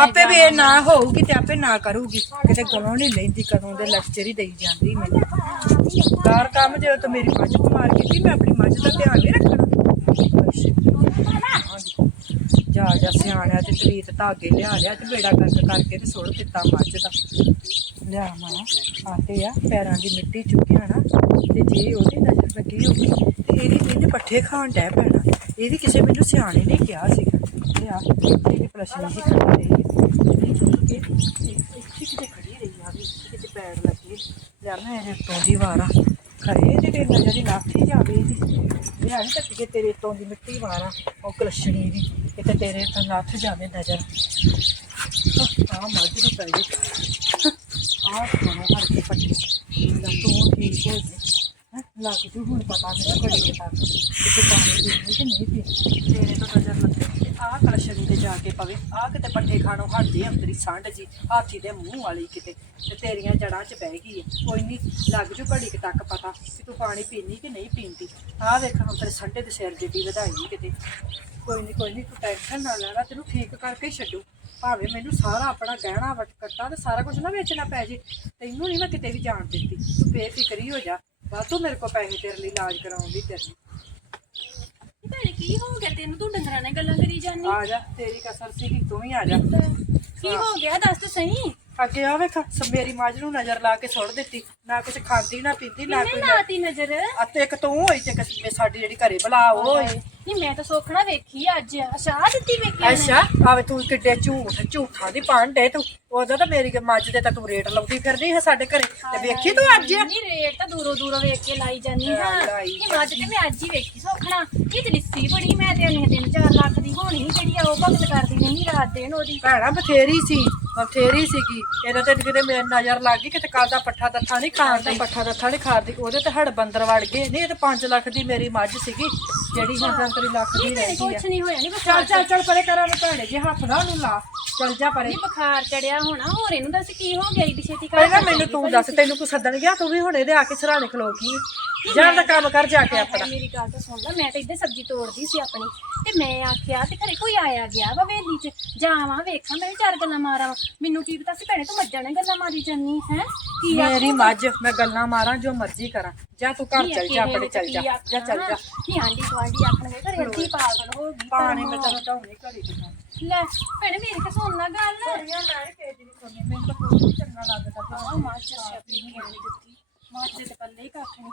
Speaker 1: ਆਪੇ ਵੀ ਇਹ ਨਾ ਹੋਊਗੀ ਤੇ ਆਪੇ ਨਾ ਕਰੂਗੀ। ਕਿਤੇ ਗਲੋਂ ਨਹੀਂ ਲੈਂਦੀ ਕਦੋਂ ਦੇ ਲੈਕਚਰ ਹੀ ਦੇਈ ਜਾਂਦੀ ਮੈਨੂੰ। ਕਾਰ ਕੰਮ ਜਦੋਂ ਤੂੰ ਮੇਰੀ ਮੱਝ ਬਿਮਾਰ ਕੀਤੀ ਮੈਂ ਆਪਣੀ ਮੱਝ ਦਾ ਧਿਆਨ ਨਹੀਂ ਰੱਖਣਾ। ਜਾ ਜਾ ਸਿਆਣਿਆ ਤੇ ਤਰੀਤ ਧਾਗੇ ਲਿਆ ਲਿਆ ਤੇ ਬੇੜਾ ਕਰਕੇ ਕਰਕੇ ਤੇ ਸੁੱਟ ਦਿੱਤਾ ਮੱਝ ਦਾ। ਲਿਆ ਮਾਂ ਆਤੇ ਆ, ਪੈਰਾਂ ਦੀ ਮਿੱਟੀ ਚੁੱਕਿਆ ਨਾ, ਤੇ ਜੇ ਉਹਦੀ ਨਜ਼ਰ ਲੱਗੀ ਹੋਊਗੀ, ਤੇ ਇਹਦੀ ਇਹਨੇ ਪੱਠੇ ਖਾਣ ਡੈ ਪੈਣਾ। ਇਹਦੀ ਕਿਸੇ ਮੈਨੂੰ ਸਿਆਣੇ ਨੇ ਕਿਹਾ ਸੀਗਾ। ਲਿਆ, ਇਹਦੀ ਪ੍ਰਸ਼ਨ ਹੀ ਖੜੀ ਰਹੀ ਇਹ ਕਿਤੇ ਖੜੀ ਰਹੀ ਆ, ਵੀ ਇੱਥੇ ਕਿਤੇ ਪੈਰ ਲੱਗੇ। ਲਿਆ ਮੈਂ ਇਹਦੇ ਤੋਂ ਦੀ ਵਾਰਾ ਖਰੇ ਇਹਦੇ ਤੇ ਨਜ਼ਰ ਹੀ ਲਾਠੀ ਜਾਵੇ ਇਹਦੀ ਲਿਆ ਤੇਰੇ ਤੋਂ ਦੀ ਮਿੱਟੀ ਵਾਰਾ ਉਹ ਕਲਸ਼ਣੀ ਦੀ ਕਿਤੇ ਤੇਰੇ ਤੋਂ ਲੱਥ ਜਾਵੇ ਨਜ਼ਰ। ਆ ਮੱਝ ਨੂੰ ਪੈ ਗਈ। ਆ ਤੁਹਾਨੂੰ ਹਰ ਕੇ ਪੱਟੀ। ਦਾ ਤੋਂ ਠੀਕ ਹੋ ਜੇ ਲੱਗ ਜੂ ਹੁਣ ਪਤਾ ਮੈਨੂੰ ਘੜੀ ਦੇ ਤੱਕ। ਕਿ ਪਾਣੀ ਪੀਣੀ ਕਿ ਨਹੀਂ ਪੀਣੀ। ਤੇਰੇ ਤੋਂ ਨਜ਼ਰ ਲੱਗੇ ਤੇ ਆਹ ਕਲਸ਼ਣੀ ਕੇ ਪਵੇ। ਆਹ ਕਿਤੇ ਪੱਠੇ ਖਾਣੋਂ ਹਟਦੀ ਅੰਦਰੀ ਸੰਡ ਜੀ, ਹਾਥੀ ਦੇ ਮੂੰਹ ਵਾਲੀ ਕਿਤੇ, ਤੇ ਤੇਰੀਆਂ ਜੜਾਂ 'ਚ ਬਹਿ ਗਈ ਏ ਕੋਈ ਨਹੀਂ ਲੱਗ ਜੂ ਘੜੀ ਕੁ ਤੱਕ ਪਤਾ ਕਿ ਤੂੰ ਪਾਣੀ ਪੀਣੀ ਕਿ ਨਹੀਂ ਪੀਂਦੀ। ਆਹ ਵੇਖ, ਹੁਣ ਤੇਰੇ ਸੰਡੇ ਦੇ ਸਿਰ ਜਿੱਡੀ ਵਧਾਈ ਕਿਤੇ। ਕੋਈ ਨਹੀਂ ਕੋਈ ਨਹੀਂ ਤੂੰ ਟੈਨਸ਼ਨ ਨਾ ਲੈਣਾ ਤੈਨੂੰ ਠੀਕ ਕਰਕੇ ਛੱਡੂ। ਭਾਵੇਂ ਮੈਨੂੰ ਸਾਰਾ ਆਪਣਾ ਗਹਿਣਾ ਵਟ ਕੱਟਾ ਤੇ ਸਾਰਾ ਕੁਝ ਨਾ ਵੇਚਣਾ ਪੈ ਜੇ, ਤੈਨੂੰ ਨਹੀਂ ਮੈਂ ਕਿਤੇ ਵੀ ਜਾਣ ਦਿੱਤੀ। ਤੂੰ ਬੇਫਿਕਰੀ ਹੋ ਜਾ। ਤੂੰ ਮੇਰੇ ਕੋਲ ਪੈਸੇ ਤੇਰੇ ਲਈ ਇਲਾਜ ਕਰਾਉਣ ਲਈ ਤੇਰੀ
Speaker 3: ਭੈਣੇ ਕੀ ਹੋ ਗਿਆ? ਤੈਨੂੰ ਤੂੰ ਡੰਗਰਾਂ ਨਾਲ ਗੱਲਾਂ ਕਰੀ ਜਾਂਦੀ।
Speaker 1: ਆ ਜਾ ਤੇਰੀ ਕਸਰ ਸੀਗੀ ਤੂੰ ਵੀ ਆ ਜਾ।
Speaker 3: ਕੀ ਹੋ ਗਿਆ? ਦੱਸ ਤਾਂ ਸਹੀ।
Speaker 1: ਅੱਗੇ ਆ ਵੇਖ ਸ- ਮੇਰੀ ਮਾਝ ਨੂੰ ਨਜ਼ਰ ਲਾ ਕੇ ਸੁੱਟ ਦਿੱਤੀ। ਨਾ ਕੁਝ ਖਾਂਦੀ ਨਾ ਪੀਂਦੀ ਨਾ
Speaker 3: ਕਿੰਨੇ
Speaker 1: ਕੋਈ
Speaker 3: ਲਾਤੀ ਨਜ਼ਰ?
Speaker 1: ਆ ਤੇ ਇੱਕ ਤੂੰ ਹੋਈ ਤੇ ਇੱਕ ਸਾਡੀ ਜਿਹੜੀ ਘਰੇ ਬਲਾ ਉਹ ਹੋਈ।
Speaker 3: ਨਹੀਂ ਮੈਂ ਤਾਂ ਸੋਖਣਾ ਵੇਖੀ ਅੱਜ ਅੱਛਾ ਦਿੱਤੀ ਵੇਖੀ ਉਹਨੇ।
Speaker 1: ਅੱਛਾ ਆਵੇ ਤੂੰ ਕਿੱਡੇ ਝੂਠ ਝੂਠਾਂ ਦੀ ਭਾਂਡੇ ਤੂੰ। ਉਹਦਾ ਤਾਂ ਮੇਰੀ ਮੱਝ ਦੇ ਤਾਂ ਤੂੰ ਰੇਟ ਲਾਉਂਦੀ ਫਿਰਦੀ ਹੈ ਸਾਡੇ ਘਰੇ। ਤੇ ਵੇਖੀ ਤੂੰ ਅੱਜ?
Speaker 3: ਨਹੀਂ ਰੇਟ ਤਾਂ ਦੂਰੋਂ ਦੂਰੋਂ ਵੇਖ ਕੇ ਲਾਈ ਜਾਂਦੀ ਹਾਂ।
Speaker 1: ਲਾਈ
Speaker 3: ਇਹ ਮੱਝ ਤੇ ਮੈਂ ਅੱਜ ਹੀ ਵੇਖੀ ਸੋਖਣਾ ਇਹ ਤੇ ਲਿੱਸੀ ਬੜੀ ਮੈਂ ਤੇ ਤਿੰਨ ਚਾਰ ਲੱਖ ਦੀ ਹੋਣੀ ਜਿਹੜੀ ਆ ਉਹ ਭਗਤ ਕਰਦੀ ਨਹੀਂ ਰਾਤ ਦੇਣ ਉਹਦੀ।
Speaker 1: ਭੈਣਾ ਬਥੇਰੀ ਸੀ। ਬਥੇਰੀ ਸੀਗੀ। ਇਹਦਾ ਤੇ ਕਿਤੇ ਮੇਰੇ ਨਜ਼ਰ ਲੱਗ ਗਈ ਕਿਤੇ ਕੱਲ ਦਾ ਪੱਠਾ ਦੱਥਾ ਨਹੀਂ ਖਾਂਦੀ ਪੱਠਾ ਦੱਥਾ ਨਹੀਂ ਖਾਂਦੀ ਉਹਦੇ ਤੇ ਹੜ ਬੰਦਰ ਵੜ ਗਏ। ਨਹੀਂ ਇਹ ਤੇ 5 ਲੱਖ ਦੀ ਮੇਰੀ ਮੱਝ ਸੀਗੀ ਜਿਹੜੀ ਹੁਣ ਸੰਤਰੀ ਲੱਖ ਦੀ ਰਹਿ ਗਈ
Speaker 3: ਕੁਛ ਨਹੀਂ ਹੋਇਆ ਨਹੀਂ
Speaker 1: ਚੱਲ ਚੱਲ ਚੱਲ ਪਰੇ ਕਰਾਂ ਨੂੰ ਭੈਣੇ ਜੇ ਹੱਥ ਨਾ ਉਹਨੂੰ ਲਾ ਚੱਲ ਜਾ ਪਰੇ।
Speaker 3: ਨਹੀਂ ਬੁਖਾਰ ਚੜਿਆ ਹੋਣਾ ਹੋਰ ਇਹਨੂੰ ਦੱਸ ਕੀ ਹੋ ਗਿਆ ਏਡੀ ਛੇਤੀ
Speaker 1: ਪਹਿਲਾਂ ਮੈਨੂੰ ਤੂੰ ਦੱਸ ਤੈਨੂੰ ਕੋਈ ਸੱਦਣ ਗਿਆ? ਤੂੰ ਵੀ ਹੁਣ ਇਹਦੇ ਆ ਕੇ ਸਰਾਣੇ ਖਲੋ ਗਈ। ਜਾਂ ਦਾ ਕੰਮ ਕਰ ਜਾ ਕੇ ਆਪਣਾ।
Speaker 3: ਮੇਰੀ ਗੱਲ ਤਾਂ ਸੁਣ ਲੈ ਮੈਂ ਤਾਂ ਇੱਧਰ ਸਬਜ਼ੀ ਤੋੜਦੀ ਸੀ ਆਪਣੀ। ਤੇ ਮੈਂ ਆਖਿਆ ਤੇ ਘਰੇ ਕੋਈ ਆਇਆ ਗਿਆ ਵਾ ਵੇਲੀ 'ਚ। ਜਾਵਾਂ ਵੇਖਾਂ ਮੈਂ ਵੀ ਚਾਰ ਗੱਲਾਂ ਮਾਰਾਂ। ਮੈਨੂੰ ਕੀ ਪਤਾ ਸੀ ਭੈਣੇ ਤੂੰ ਮੱਝਾਂ ਨੇ ਗੱਲਾਂ ਮਾਰੀ ਜਾਨੀ ਹੈ? ਕੀ ਆ
Speaker 1: ਮੇਰੀ ਮੱਝ ਮੈਂ ਗੱਲਾਂ ਮਾਰਾਂ ਜੋ ਮਰਜ਼ੀ ਕਰਾਂ। ਜਾਂ ਤੂੰ ਘਰ ਚੱਲ ਜਾ ਆਪਣੇ ਚੱਲ ਜਾ। ਜਾਂ ਚੱਲ ਜਾ।
Speaker 3: ਨਹੀਂ ਆਂਡੀ ਗਵਾਂਡੀ ਆਖਣਗੇ ਘਰੇ ਅੱਧੀ ਪਾਗਲ ਹੋ ਗਈ
Speaker 1: ਪਾਣੀ ਮੈਂ ਤੈਨੂੰ ਢਾਉਣੀ ਘੜੀ ਤੇ
Speaker 3: ਲੈ ਭੈਣੇ ਮੇਰੀ ਤਾਂ ਸੁਣ ਲੈ ਗੱਲ।
Speaker 1: ਮੈਂ ਕਿਸੇ ਦੀ ਨਹੀਂ ਸੁਣਨੀ ਮੈਨੂੰ ਤਾਂ ਕੋਈ ਨੀ ਚੰਗਾ ਲੱਗਦਾ।
Speaker 3: ਆ ਮਾਂ ਚੱਲਿਆ ਪਈ ਨਹੀਂ ਦਿੱਤੀ। ਮਾਂ ਦੇ ਤੇ ਪੱਲੇ ਹੀ ਕੱਖ ਨਹੀਂ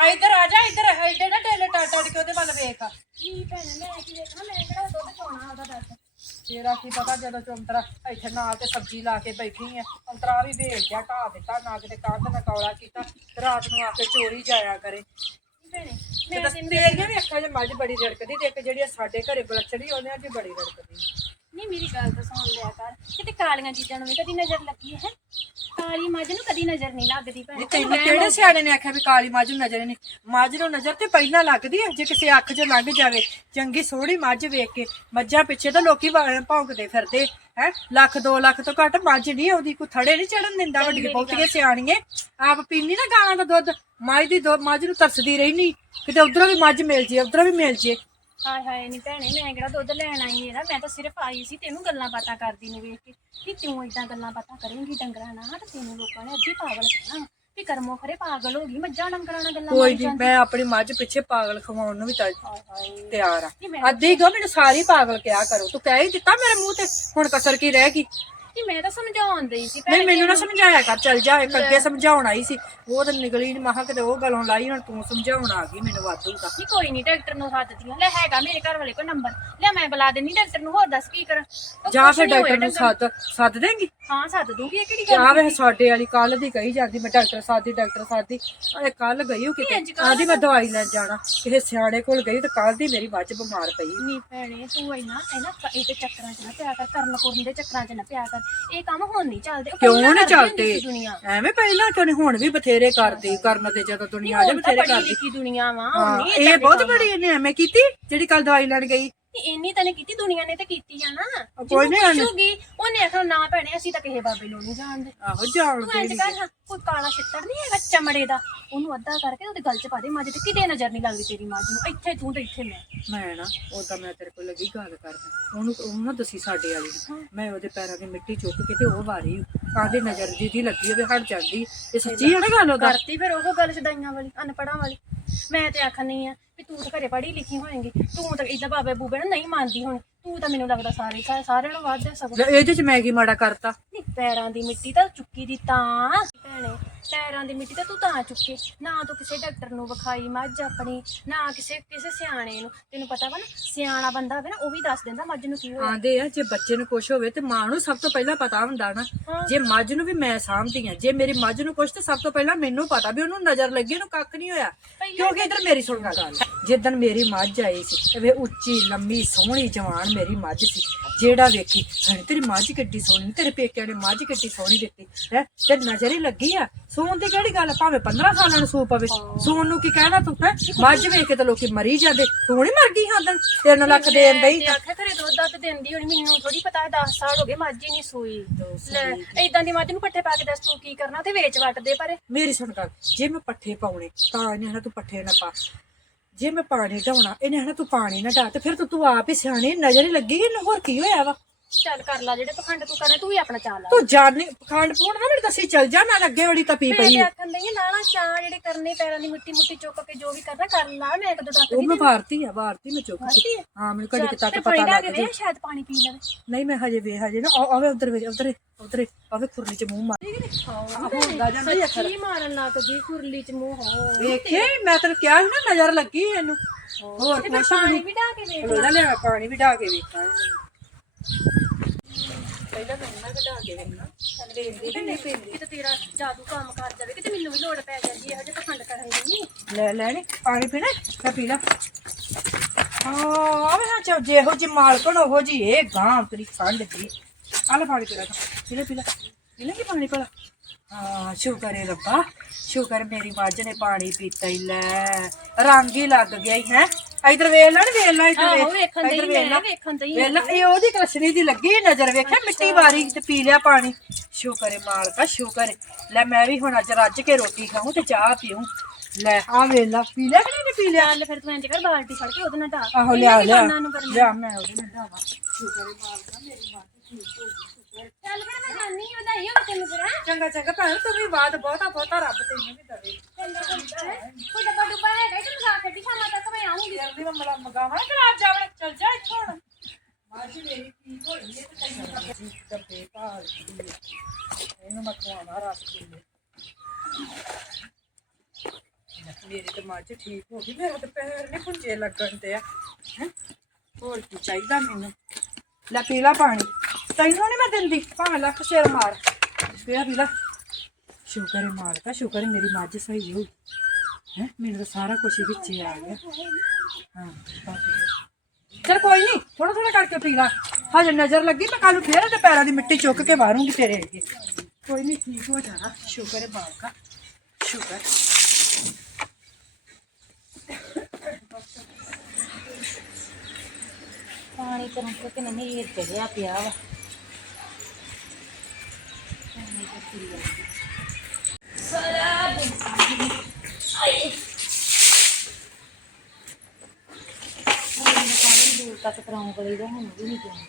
Speaker 1: ਆ ਇੱਧਰ ਆ ਜਾ ਇੱਧਰ ਇੱਧਰ ਨਾ ਡੇਲੇ ਟਾ ਟੜ ਕੇ ਉਹਦੇ ਵੱਲ ਵੇਖ।
Speaker 3: ਕੀ ਭੈਣੇ ਮੈਂ ਕੀ ਦੇਖਾਂ ਮੈਂ ਕਿਹੜਾ ਦੁੱਧ ਚੋਣਾ ਉਹਦਾ ਦੱਸ।
Speaker 1: ਤੇਰਾ ਕੀ ਪਤਾ ਜਦੋਂ ਚੌਂਤਰਾ ਇੱਥੇ ਨਾਲ ਤੇ ਸਬਜ਼ੀ ਲਾ ਕੇ ਬੈਠੀ ਐ ਅੰਤਰਾ ਵੀ ਵੇਚ ਗਿਆ ਢਾ ਦਿੱਤਾ ਨਾ ਕਿਤੇ ਕੰਧ ਨਾ ਕੌਲਾ ਕੀਤਾ। ਤੇ ਰਾਤ ਨੂੰ ਆ ਕੇ ਚੋਰੀ ਜਾਇਆ ਕਰੇ। ਤੇਰੀਆਂ ਵੀ ਅੱਖਾਂ 'ਚ ਮੱਝ ਬੜੀ ਰੜਕਦੀ ਤੇ ਇੱਕ ਜਿਹੜੀ ਆ ਸਾਡੇ ਘਰੇ ਬਲਛੜੀ ਉਹਨੇ 'ਚ ਬੜੀ ਰੜਕਦੀ।
Speaker 3: ਨਹੀਂ ਮੇਰੀ ਗੱਲ ਤਾਂ ਸੁਣ ਲਿਆ ਕਰ। ਕਿਤੇ ਕਾਲੀਆਂ ਚੀਜ਼ਾਂ ਨੂੰ ਵੀ ਕਦੀ ਨਜ਼ਰ ਲੱਗੀ ਹੈ? ਕਾਲੀ ਮੱਝ ਨੂੰ ਕਦੀ ਨਜ਼ਰ ਨਹੀਂ ਲੱਗਦੀ ਭੈਣੇ।
Speaker 1: ਤੈਨੂੰ ਕਿਹੜੇ ਸਿਆਣੇ ਨੇ ਆਖਿਆ ਵੀ ਕਾਲੀ ਮੱਝ ਨੂੰ ਨਜ਼ਰ ਨਹੀਂ? ਮੱਝ ਨੂੰ ਨਜ਼ਰ ਤੇ ਪਹਿਲਾਂ ਲੱਗਦੀ ਹੈ ਜੇ ਕਿਸੇ ਅੱਖ 'ਚ ਲੱਗ ਜਾਵੇ। ਚੰਗੀ ਸੋਹਣੀ ਮੱਝ ਵੇਖ ਕੇ ਮੱਝਾਂ ਪਿੱਛੇ ਤਾਂ ਲੋਕੀ ਵਾ- ਭੌਂਕਦੇ ਫਿਰਦੇ ਹੈ? ਲੱਖ 2 ਲੱਖ ਤੋਂ ਘੱਟ ਮੱਝ ਨਹੀਂ ਆਉਂਦੀ ਕੋਈ ਥੜੇ ਨਹੀਂ ਚੜਨ ਦਿੰਦਾ ਵੱਡੀਆਂ ਬਹੁਤੀਆਂ ਸਿਆਣੀਏ ਆਪ ਪੀਣੀ ਨਾ ਗਾਂ ਦਾ ਦੁੱਧ। ਮੱਝ ਦੀ ਦੁੱਧ ਮੱਝ ਨੂੰ ਤਰਸਦੀ ਰਹਿਣੀ ਕਿਤੇ ਉਧਰੋਂ ਵੀ ਮੱਝ ਮਿਲ ਜੇ ਉਧਰੋਂ ਵੀ ਮਿਲ ਜੇ।
Speaker 3: ਹਾਏ ਹਾਏ ਨਹੀਂ ਭੈਣੇ ਮੈਂ ਕਿਹੜਾ ਦੁੱਧ ਲੈਣ ਆਈ ਹੈ ਨਾ ਮੈਂ ਤਾਂ ਸਿਰਫ ਆਈ ਸੀ ਤੈਨੂੰ ਗੱਲਾਂ ਬਾਤਾਂ ਕਰਦੀ ਨੂੰ ਵੇਖ ਕੇ ਕਿ ਤੂੰ ਇਦਾਂ ਗੱਲਾਂ ਬਾਤਾਂ ਕਰੇਂਗੀ ਡੰਗਰਾਂ ਨਾਲ? ਤੇ ਤੈਨੂੰ ਲੋਕਾਂ ਨੇ ਅੱਧੀ ਪਾਗਲ ਕਹਿਣਾ ਵੀ ਕਰਮੋ ਖਰੇ ਪਾਗਲ ਹੋ ਗਈ ਮੱਝਾਂ ਡੰਗਰਾਂ ਨਾਲ ਗੱਲਾਂ
Speaker 1: ਕੋਈ ਨਹੀਂ ਮੈਂ ਆਪਣੀ ਮੱਝ ਪਿੱਛੇ ਪਾਗਲ ਖਵਾਉਣ ਨੂੰ ਵੀ ਤਾਂ ਤਿਆਰ ਆ। ਅੱਧੀ ਗੋ ਮੈਨੂੰ ਸਾਰੀ ਪਾਗਲ ਕਿਹਾ ਕਰੋ। ਤੂੰ ਕਹਿ ਹੀ ਦਿੱਤਾ ਮੇਰੇ ਮੂੰਹ ਤੇ। ਹੁਣ ਕਸਰ ਕੀ ਰਹਿ ਗਈ?
Speaker 3: ਨਹੀਂ ਮੈਂ ਤਾਂ ਸਮਝਾਉਣ ਦਈ ਸੀ
Speaker 1: ਨਹੀਂ ਮੈਨੂੰ ਨਾ ਸਮਝਾਇਆ ਕਰ ਚੱਲ ਜਾ ਇੱਕ ਅੱਗੇ ਸਮਝਾਉਣ ਆਈ ਸੀ। ਉਹ ਤਾਂ ਨਿਕਲੀ ਨਹੀਂ ਮਹਾ ਕਿਤੇ ਉਹ ਗੱਲੋਂ ਲਾਈ ਹੁਣ ਤੂੰ ਸਮਝਾਉਣ ਆ ਗਈ ਮੈਨੂੰ ਵਾਧੂ ਦਾ।
Speaker 3: ਨਹੀਂ ਕੋਈ ਨਹੀਂ ਡਾਕਟਰ ਨੂੰ ਸੱਦਦੀਆਂ ਲੈ ਹੈਗਾ ਮੇਰੇ ਘਰ ਵਾਲੇ ਕੋਲ ਨੰਬਰ। ਲੈ ਮੈਂ ਬੁਲਾ ਦਿੰਨੀ ਡਾਕਟਰ ਨੂੰ ਹੋਰ ਦੱਸ ਕੀ ਕਰਾਂ? ਉਹ
Speaker 1: ਜਾ
Speaker 3: ਕੁਛ
Speaker 1: ਫਿਰ
Speaker 3: ਨੀ ਹੋਇਆ
Speaker 1: ਡਾਕਟਰ ਨੂੰ ਸੱਦ ਸੱਦ ਦੇਂਗੀ?
Speaker 3: ਹਾਂ ਸੱਦ ਦੂੰਗੀ ਇਹ ਕਿਹੜੀ ਗੱਲ
Speaker 1: ਜਾ ਵੇ ਸਾਡੇ ਵਾਲੀ ਕੱਲ ਦੀ ਕਹੀ ਜਾਂਦੀ ਮੈਂ ਡਾਕਟਰ ਸਾਦੀ ਡਾਕਟਰ ਸਾਦੀ ਅਰੇ ਕੱਲ ਗਈ ਉਹ ਕਿਤੇ? ਆਦੀ ਮੈਂ ਦਵਾਈ ਲੈਣ ਜਾਣਾ। ਕਿਸੇ ਸਿਆਣੇ ਕੋਲ ਗਈ ਤੇ ਕੱਲ ਦੀ ਮੇਰੀ ਮੱਝ ਬਿਮਾਰ ਪਈ।
Speaker 3: ਨਹੀਂ ਭੈਣੇ ਤੂੰ ਇੰਨਾ ਇਹਨਾਂ ਇਹ ਤੇ ਚੱਕਰਾਂ 'ਚ ਨਾ ਪਿਆ ਕਰ ਕਰਨ ਕੁਰਨ ਦੇ ਚੱਕਰਾਂ 'ਚ ਨਾ ਪਿਆ ਕਰ। ਇਹ ਕੰਮ ਹੁਣ ਨਹੀਂ ਚੱਲਦੇ। ਉਹ
Speaker 1: ਕਿਉਂ
Speaker 3: ਪਹਿਲਾਂ
Speaker 1: ਨਹੀਂ
Speaker 3: ਕਰਦੀ ਹੁੰਦੀ
Speaker 1: ਚੱਲਦੇ?
Speaker 3: ਦੁਨੀਆ।
Speaker 1: ਐਵੇਂ ਪਹਿਲਾਂ ਕਿਉਂ ਹੁਣ ਵੀ ਬਥੇਰੇ ਕਰਦੇ ਕਰਨ ਦੇ ਜਦੋਂ ਦੁਨੀਆ ਆ ਜਾ
Speaker 3: ਹੁਣ ਤਾਂ
Speaker 1: ਬਥੇਰੇ
Speaker 3: ਪੜ੍ਹੀ
Speaker 1: ਕਰਦੀ।
Speaker 3: ਲਿਖੀ ਦੁਨੀਆ ਵਾ
Speaker 1: ਹਾਂ,
Speaker 3: ਨਹੀਂ
Speaker 1: ਇਹ ਬਹੁਤ ਬੜੀ ਇਹਨੇ ਐਵੇਂ ਕੀਤੀ ਜਿਹੜੀ ਕੱਲ ਦਵਾਈ ਲੈਣ ਗਈ।
Speaker 3: ਇੰਨੀ ਤਾਂ ਨਹੀਂ ਕੀਤੀ ਦੁਨੀਆ ਨੇ ਤੇ ਕੀਤੀ ਆ ਨਾ।
Speaker 1: ਕੋਈ ਨੀ, ਉਹਨੇ-
Speaker 3: ਪੁੱਛੂਗੀ ਉਹਨੇ ਆਖਣਾ ਨਾ ਭੈਣੇ ਅਸੀਂ ਤਾਂ ਕਿਸੇ ਬਾਬੇ ਨੂੰ ਨਹੀਂ ਜਾਣਦੇ।
Speaker 1: ਆਹੋ ਜਾਣ
Speaker 3: ਤੂੰ ਇੰਜ ਕਰ ਹਾਂ, ਕੋਈ ਕਾਲਾ ਛਿੱਤਰ ਨਹੀਂ ਹੈਗਾ ਚਮੜੇ ਦਾ। ਉਹਨੂੰ ਅੱਧਾ ਕਰਕੇ ਉਹਦੇ ਗਲ 'ਚ ਪਾ ਦੇ ਮੱਝ ਤੇ ਕਿਤੇ ਨਜ਼ਰ ਨਹੀਂ ਲੱਗਦੀ ਤੇਰੀ ਮੱਝ ਨੂੰ। ਇੱਥੇ ਤੂੰ ਤੇ ਇੱਥੇ ਮੈਂ।
Speaker 1: ਮੈਂ ਨਾ ਉਹ ਤਾਂ ਮੈਂ ਤੇਰੇ ਕੋਲ ਲੱਗੀ ਗੱਲ ਕਰਦਾ ਉਹਨੂੰ ਉਹਨੂੰ ਨਾ ਦਸੀ ਸਾਡੇ ਵਾਲੀ ਨੂੰ। ਮੈਂ ਉਹਦੇ ਪੈਰਾਂ ਦੀ ਮਿੱਟੀ ਚੁੱਕ ਕੇ ਤੇ ਉਹ ਵਾਰੀ ਆਂਦੀ ਨਜ਼ਰ ਜੀ ਦੀ ਲੱਗੀ ਹੋਵੇ ਹਟ ਜਾਂਦੀ। ਇਹ ਸੱਚੀ ਹੈ ਨਾ ਗੱਲ ਉਹਦਾ?
Speaker 3: ਕਰਤੀ ਫਿਰ ਉਹ ਗੱਲ ਛਦਾਈਆਂ ਵਾਲੀ ਅਨਪੜਾਂ ਵਾਲੀ। ਮੈਂ ਤੇ ਆਖਣੀ ਆ ਵੀ ਤੂੰ ਤਾਂ ਘਰੇ ਪੜ੍ਹੀ ਲਿਖੀ ਹੋਏਂਗੀ ਤੂੰ ਤਾਂ ਇਦਾਂ ਬਾਬੇ ਬੂਬੇ ਨੂੰ ਨਹੀਂ ਮੰਨਦੀ ਹੁਣ ਤੂੰ ਤਾਂ ਮੈਨੂੰ ਲੱਗਦਾ ਸਾਰੇ ਸਾਰਿਆਂ ਨੂੰ ਵੱਧ ਸਗੋਂ।
Speaker 1: ਇਹਦੇ ਚ ਮੈਂ ਕੀ ਮਾੜਾ ਕਰਤਾ?
Speaker 3: ਨਹੀਂ ਪੈਰਾਂ ਦੀ ਮਿੱਟੀ ਤਾਂ ਚੁੱਕੀ ਦੀ ਤਾਂ। ਭੈਣੇ ਪੈਰਾਂ ਦੀ ਮਿੱਟੀ ਤਾਂ ਤੂੰ ਤਾਂ ਚੁੱਕੇ ਨਾ ਤੂੰ ਕਿਸੇ ਡਾਕਟਰ ਨੂੰ ਵਿਖਾਈ ਮੱਝ ਆਪਣੀ ਨਾ ਕਿਸੇ ਕਿਸੇ ਸਿਆਣੇ ਨੂੰ। ਤੈਨੂੰ ਪਤਾ ਵਾ ਨਾ ਸਿਆਣਾ ਬੰਦਾ ਹੋਵੇ ਨਾ ਉਹ ਵੀ ਦੱਸ ਦਿੰਦਾ ਮੱਝ ਨੂੰ ਕੀ ਹੋਇਆ।
Speaker 1: ਆਂਦੇ ਆ ਜੇ ਬੱਚੇ ਨੂੰ ਕੁਝ ਹੋਵੇ ਤੇ ਮਾਂ ਨੂੰ ਸਭ ਤੋਂ ਪਹਿਲਾਂ ਪਤਾ ਹੁੰਦਾ ਨਾ। ਜੇ ਮੱਝ ਨੂੰ ਵੀ ਮੈਂ ਸਾਂਭਦੀ ਆ ਜੇ ਮੇਰੀ ਮੱਝ ਨੂੰ ਕੁਝ ਤੇ ਸਭ ਤੋਂ ਪਹਿਲਾਂ ਮੈਨੂੰ ਪਤਾ ਵੀ ਉਹਨੂੰ ਨਜ਼ਰ ਲੱਗੀ ਉਹਨੂੰ ਕੱਖ ਨਹੀਂ ਹੋਇਆ। ਕਿਉਂਕਿ ਇਧਰ ਮੇਰੀ ਸੁਣ ਗੱਲ। ਜਿੱਦਣ ਮੇਰੀ ਮੱਝ ਆਈ ਸੀ ਵੇ ਉੱਚੀ ਲੰਮੀ ਸੋਹਣੀ ਜਵਾਨ ਮੇਰੀ ਮੱਝ ਸੀ। ਜਿਹੜਾ ਵੇਖੀ ਹਣ ਤੇਰੀ ਮੱਝ ਕਿੱਡੀ ਸੋਹਣੀ ਤੇਰੇ ਪੇਕਿਆਂ ਨੇ ਮੱਝ ਕਿੱਡੀ ਸੋਹਣੀ ਦਿੱਤੀ ਹੈ? ਤੇ ਨਜ਼ਰ ਹੀ ਲੱਗੀ ਆ। ਸੂਣ ਦੀ ਕਿਹੜੀ ਗੱਲ ਆ, ਭਾਵੇਂ 15 ਸਾਲਾਂ ਨੂੰ ਸੂ ਪਵੇ। ਸੂਣ ਨੂੰ ਕੀ ਕਹਿਣਾ ਤੂੰ ਹੈ? ਮੱਝ ਵੇਖ ਕੇ ਤਾਂ ਲੋਕੀ ਮਰੀ ਜਾਂਦੇ। ਤੂੰ ਨਹੀਂ ਮਰ ਗਈ ਹਾਂ 3 ਲੱਖ ਦੇਣ
Speaker 3: ਮੈਂ
Speaker 1: ਦਈ
Speaker 3: ਤੇ। ਆਖਿਆ ਘਰੇ ਦੁੱਧ ਦੱਧ ਦਿੰਦੀ ਹੋਣੀ ਮੈਨੂੰ ਥੋੜੀ ਪਤਾ ਹੈ 10 ਸਾਲ ਹੋ ਗਏ ਮੱਝ ਹੀ ਨਹੀਂ ਸੂਈ। ਲੈ ਇਦਾਂ ਦੀ ਮੱਝ ਨੂੰ ਪੱਠੇ ਪਾ ਕੇ ਦੱਸ ਤੂੰ ਕੀ ਕਰਨਾ ਤੇ ਵੇਚ ਵੱਟ ਦੇ ਪਰ।
Speaker 1: ਮੇਰੀ ਸੁਣ ਗੱਲ ਜੇ ਮੈਂ ਪੱਠੇ ਪਾਉਣੇ ਤਾਂ ਇਹਨੇ ਹਨਾ ਤੂੰ ਪੱਠੇ ਨਾ ਪਾ। ਜੇ ਮੈਂ ਪਾਣੀ ਢਾਉਣਾ ਇਹਨੇ ਹਨਾ ਤੂੰ ਪਾਣੀ ਨਾ ਢਾ ਤੇ ਫਿਰ ਤੂੰ ਤੂੰ ਆਪ ਹੀ ਸਿਆਣੀ ਨਜ਼ਰ ਹੀ ਲੱਗੀ ਇਹਨੂੰ ਹੋਰ ਕੀ ਹੋਇਆ ਵਾ?
Speaker 3: ਚੱਲ ਕਰ ਲਾ ਜਿਹੜੇ ਪਖੰਡ ਤੂੰ ਕਰਨੇ ਤੂੰ ਵੀ ਆਪਣਾ ਚਾਲ ਲਾ।
Speaker 1: ਤੂੰ ਜਾਣੀ ਖੰਡ ਪੂਣ ਨਾ ਮੈਨੂੰ ਦੱਸੀ ਚੱਲ ਜਾ ਮੈਂ ਅੱਗੇ ਬੜੀ ਤਪੀ
Speaker 3: ਮੈਂ
Speaker 1: ਪਈ
Speaker 3: ਤੇ
Speaker 1: ਆ।
Speaker 3: ਆਖਣ ਦਈ ਲਾਣਾ ਚਾਹ ਜਿਹੜੇ ਕਰਨੇ ਪੈਰਾਂ ਦੀ ਮਿੱਟੀ ਮੁੱਟੀ ਚੁੱਕ ਕੇ ਜੋ ਵੀ ਕਰਨਾ ਕਰ ਲਾ ਮੈਂ ਕਦੋਂ ਤੱਕ
Speaker 1: ਉਹ ਮੈਂ ਭਾਰਤੀ ਆ ਭਾਰਤੀ ਮੈਂ ਚੁੱਕ
Speaker 3: ਭਾਰਤੀ
Speaker 1: ਕੇ
Speaker 3: ਆ?
Speaker 1: ਹਾਂ ਮੈਨੂੰ ਘੜੀ ਕੁ ਤੱਕ
Speaker 3: ਤੇ
Speaker 1: ਪਤਾ
Speaker 3: ਪਾਣੀ ਲਾ
Speaker 1: ਲੱਗ
Speaker 3: ਕੇ
Speaker 1: ਜੇ।
Speaker 3: ਵੇ ਸ਼ਾਇਦ ਪਾਣੀ ਪੀ ਲਵੇ।
Speaker 1: ਨਹੀਂ ਮੈਂ ਹਜੇ ਵੇ ਹਜੇ ਨਾ ਆ- ਆਵੇ ਉਧਰ ਵੇ ਉਧਰ ਉਧਰ ਆਵੇ ਖੁਰਲੀ ਚ ਮੂੰਹ ਮਾਰ। ਆਹ ਹੁੰਦਾ ਜਾਂਦਾ ਹੀ ਅਖਰ
Speaker 3: ਕੀ ਮਾਰਨ ਲੱਗ ਗਈ ਖੁਰਲੀ ਚ ਮੂੰਹ ਹੋ।
Speaker 1: ਵੇਖੇ ਮੈਂ ਤੈਨੂੰ ਕਿਹਾ ਸੀ ਨਾ ਨਜ਼ਰ ਲੱਗੀ ਇਹਨੂੰ। ਹੋਰ
Speaker 3: ਤੇ
Speaker 1: ਕੁਛ
Speaker 3: ਪਾਣੀ ਵੀ ਢਾ ਕੇ ਵੇਖ
Speaker 1: ਲਿਆ ਪਾਣੀ ਵੀ ਢਾ ਕੇ ਵੇਖਾਂ। ਪਹਿਲਾਂ ਮੈਂ ਨਾ ਕੇ ਵੇਖਣਾ ਵੇਖਦੀ ਤੇ ਨਹੀਂ ਪੈਂਦੀ।
Speaker 3: ਕਿਤੇ ਤੇਰਾ ਜਾਦੂ ਕੰਮ ਕਰ ਜਾਵੇ ਕਿਤੇ ਮੈਨੂੰ ਵੀ ਲੋੜ ਪੈ ਜਾਂਦੀ ਇਹੋ ਜਿਹਾ ਪਖੰਡ ਕਰਨ ਦੀ
Speaker 1: ਲੈ ਲੈਣੀ ਪਾਣੀ ਪੀਣਾ ਤਾਂ ਪੀ ਲੈ। ਹਾਂ ਆਵੇ ਹਾਂ ਚੋ ਜਿਹੋ ਜੀ ਮਾਲਕਣ ਉਹੋ ਜੀ ਇਹ ਗਾਂ ਤੇਰੀ ਖੰਡ ਦੀ। ਆ ਲੈ ਪਾਣੀ ਪੀ ਲੈ ਪੀ ਲੈ ਪੀ ਲੈ। ਪੀ ਲੈ ਕੀ ਪਾਣੀ ਪੀ ਲੈ? ਹਾਂ ਸ਼ੁਕਰ ਹੈ ਰੱਬਾ। ਸ਼ੁਕਰ ਮੇਰੀ ਮੱਝ ਨੇ ਪਾਣੀ ਪੀਤਾ ਹੀ ਲੈ। ਰੰਗ ਹੀ ਲੱਗ ਗਿਆ ਹੀ ਹੈ। ਇਧਰ ਵੇਖ ਲੈ ਨੀ, ਵੇਖ ਲੈ ਇਧਰ
Speaker 3: ਵੇਖਣ ਮੈਂ
Speaker 1: ਲੈ।
Speaker 3: ਵੇਖਣ
Speaker 1: ਵੇਖ ਲੈ ਇਹ ਉਹਦੀ ਕਲਸ਼ਣੀ ਦੀ ਲੱਗੀ ਨਜ਼ਰ ਵੇਖਿਆ? ਮਿੱਟੀ ਵਾਰੀ ਤੇ ਪੀ ਲਿਆ ਪਾਣੀ। ਸ਼ੁਕਰ ਹੈ ਮਾਲਕਾ ਸ਼ੁਕਰ ਹੈ ਲੈ ਮੈਂ ਵੀ ਹੁਣ ਅੱਜ ਰੱਜ ਕੇ ਰੋਟੀ ਖਾਉਂ ਤੇ ਚਾਹ ਪੀਉਂ ਲੈ ਆ ਵੇਖ ਲੈ ਪੀ ਲਿਆ ਕਿ ਨਹੀਂ ਪੀ ਲਿਆ?
Speaker 3: ਚੱਲ ਫਿਰ ਤੂੰ ਇੰਜ ਕਰ ਬਾਲਟੀ ਫੜ ਕੇ ਉਹਦੇ ਨਾਲ ਢਾ।
Speaker 1: ਆਹੋ ਲਿਆ ਲਿਆ। ਮੈਂ ਉਹਦੇ ਨਾਲ ਢਾਵਾ। ਸ਼ੁਕਰ ਹੈ ਮਾਲਕਾ ਮੇਰੀ ਮਾਂ
Speaker 3: ਚੱਲ ਫਿਰ ਮੈਂ ਜਾਨੀ ਆ ਵਧਾਈ ਹੋਵੇ ਤੈਨੂੰ ਫਿਰ ਹੈਂ।
Speaker 1: ਚੰਗਾ ਚੰਗਾ ਭੈਣ ਤੂੰ ਵੀ ਬਾਤ ਬਹੁਤਾ ਬਹੁਤਾ ਰੱਬ ਤੈਨੂੰ ਵੀ ਦਵੇ
Speaker 3: ਚੰਗਾ ਚੰਗਾ ਹੈਂ। ਕੋਈ ਡੱਬਾ ਡੁੱਬਾ ਹੈਗਾ ਤੈਨੂੰ ਖਾ ਕੇ ਸ਼ਾਮਾਂ ਤੱਕ ਮੈਂ ਆਉਂਗੀ
Speaker 1: ਜਲਦੀ ਮੈਂ ਮਲਾ ਮਗਾਵਾਂ ਕਿ ਰਾਤ ਜਾਵੇ ਚੱਲ ਜਾ ਇੱਥੋਂ ਹੁਣ ਮਾਜੀ ਮੇਰੀ ਕੀ ਹੋਈ ਹੈ ਤੇ ਤੈਨੂੰ ਤਾਂ ਜੀ ਕਰਦੇ ਭਾਲ ਦੀ ਹੈ। ਇਹਨੂੰ ਮੈਂ ਖਵਾਉਣਾ ਰਸ ਗੁੱਲੇ ਮੇਰੀ ਤੇ ਮੱਝ ਠੀਕ ਹੋ ਗਈ ਮੇਰਾ ਤੇ ਪੈਰ ਨਹੀਂ ਪੁੰਜੇ ਲੱਗਣ ਤੇ ਆ? ਹੋਰ ਕੀ ਚਾਹੀਦਾ ਮੈਨੂੰ ਲੈ ਪੀ ਲਾ ਪਾਣੀ। ਤੈਨੂੰ ਨਹੀਂ ਮੈਂ ਦਿੰਦੀ। ਭਾਵੇਂ ਲੱਖ ਸ਼ੇਰ ਮਾਰ। ਪਿਆ ਪੀ ਲਾ। ਸ਼ੁਕਰ ਹੈ ਮਾਲਕਾ, ਸ਼ੁਕਰ ਹੈ ਮੇਰੀ ਮੱਝ ਸਹੀ ਹੋ ਹੈ, ਮੈਨੂੰ ਤਾਂ ਸਾਰਾ ਕੁਝ ਵਿੱਚ ਹੀ ਆ ਗਿਆ। ਹਾਂ ਚਲ ਕੋਈ ਨਹੀਂ ਥੋੜਾ ਥੋੜਾ ਕਰਕੇ ਪੀ ਲਾ। ਹਜੇ ਨਜ਼ਰ ਲੱਗੀ, ਮੈਂ ਕੱਲ ਨੂੰ ਫੇਰ ਤੇ ਪੈਰਾਂ ਦੀ ਮਿੱਟੀ ਚੁੱਕ ਕੇ ਮਾਰੂੰਗੀ ਤੇਰੇ ਅੱਗੇ। ਕੋਈ ਨਹੀਂ ਠੀਕ ਹੋ ਜਾਣਾ। ਸ਼ੁਕਰ ਹੈ ਬਾਲਕਾ ਸ਼ੁਕਰ।
Speaker 2: ਪਾਣੀ ਕਰਨ ਤੋਂ ਕਿ ਨਹੀਂ ਹੀਰ ਚੜਿਆ ਪਿਆ ਵਾ। ਪਾਣੀ ਦੂਰ ਤੱਕ ਤਰਾਉਂ ਦਾ ਹੁਣ ਵੀ ਨਹੀਂ ਜਾਂਦਾ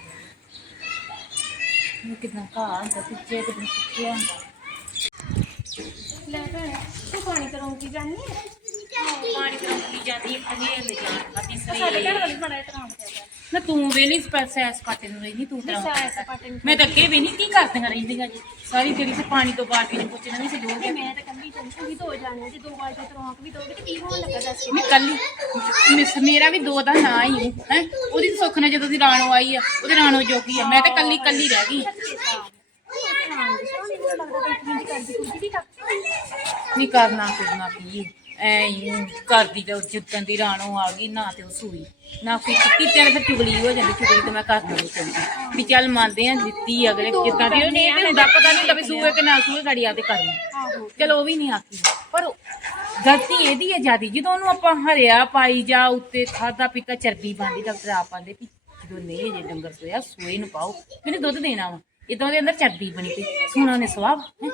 Speaker 2: ਇਹ ਕਿਦਾਂ ਘਾਹ ਹੁੰਦਾ ਪਿੱਛੇ ਕਿਦਾਂ ਸੁੱਕਿਆ ਹੁੰਦਾ।
Speaker 3: ਲੈ ਭੈਣ ਤੂੰ ਪਾਣੀ ਕਰਾਉਂਗੀ ਜਾਨੀ ਹੈ
Speaker 2: ਪਾਣੀ ਤਰਾਉਂ ਕੀ ਜਾਂਦੀ ਹੈ ਅਨੇਰ ਲੈ ਜਾਣ
Speaker 3: ਸਾਡੇ ਘਰ ਵਾਲੀ ਬੜਾ
Speaker 2: ਨਾ ਤੂੰ ਵੇਲੀ ਸਪੈਸਾ ਸਪਾਟੇ ਨੂੰ ਰਹਿੰਦੀ ਤੂੰ
Speaker 3: ਸਪਾਟੇ ਨੂੰ
Speaker 2: ਮੈਂ ਤਾਂ ਅੱਗੇ ਵੀ ਨਹੀਂ ਕੀ ਕਰਦੀਆਂ ਰਹਿੰਦੀਆਂ ਜੀ। ਸਾਰੀ ਜਿਹੜੀ ਤੇ ਪਾਣੀ ਤੋਂ ਬਾਲਟੀ ਨੂੰ ਪੁੱਛਣਾ ਨਹੀਂ ਸੀ ਦੋ
Speaker 3: ਤੇ ਮੈਂ ਤਾਂ ਕੰਨੀ ਚੰਗੀ ਦੋ ਜਾਣੇ ਜੇ ਦੋ ਬਾਲਟੀ ਤਰੋਂਕ ਵੀ ਦੋਗੇ ਤੇ ਕੀ ਹੋਣ ਲੱਗਾ ਦੱਸ ਕੇ।
Speaker 2: ਮੈਂ ਕੱਲੀ ਮਿਸ- ਮੇਰਾ ਵੀ ਦੋ ਦਾ ਨਾਂ ਹੀ ਹੈ? ਉਹਦੀ ਤਾਂ ਸੁੱਖ ਨਾਲ ਜਦੋਂ ਦੀ ਰਾਣੋ ਆਈ ਆ ਉਹਦੇ ਰਾਣੋ ਜੋਗੀ ਆ। ਮੈਂ ਤਾਂ ਕੱਲੀ ਕੱਲੀ ਰਹਿ ਗਈ। ਨਹੀਂ ਕਰਨਾ ਕਰਨਾ ਕੀ? ਐ ਕਰਦੀ ਤੇ ਜਿੱਦਣ ਦੀ ਰਾਣੋ ਆ ਗਈ ਨਾ ਤੇ ਉਹ ਸੂਈ ਨਾ ਕੋਈ ਕਿਤੇ ਨੇ ਫਿਰ ਚੁਗਲੀ ਹੋ ਜਾਂਦੀ ਚੁਗਲੀ ਤੇ ਮੈਂ ਕਰਨਾ ਨਹੀਂ ਚਾਹੁੰਦੀ ਵੀ ਚੱਲ ਮੰਨਦੇ ਆ ਦਿੱਤੀ ਅਗਲੇ ਜਿੱਦਾਂ ਦੀ ਉਹਨੇ ਤੇ ਹੁੰਦਾ ਪਤਾ ਨਹੀਂ ਤਵੇ ਸੂਏ ਕਿ ਨਾ ਸੂਏ ਗੜੀ ਆ ਤੇ ਕਰਨੀ ਚਲੋ ਉਹ ਵੀ ਨਹੀਂ ਆਖੀ। ਪਰ ਗਲਤੀ ਇਹਦੀ ਹੈ ਜਿਆਦੀ ਜਦੋਂ ਉਹਨੂੰ ਆਪਾਂ ਹਰਿਆ ਪਾਈ ਜਾ ਉੱਤੇ ਖਾਦਾ ਪੀਤਾ ਚਰਬੀ ਬਣਦੀ ਡਾਕਟਰ ਆਪ ਆਂਦੇ ਵੀ ਜਦੋਂ ਨਹੀਂ ਜੇ ਡੰਗਰ ਸੋਇਆ ਸੂਏ ਨੂੰ ਪਾਓ ਮੈਨੂੰ ਦੁੱਧ ਦੇਣਾ ਵਾ। ਇਦਾਂ ਦੇ ਅੰਦਰ ਚਰਬੀ ਬਣੀ ਪਈ ਸੋਨਾ ਨੇ ਸਵਾਬ ਹੈਂ।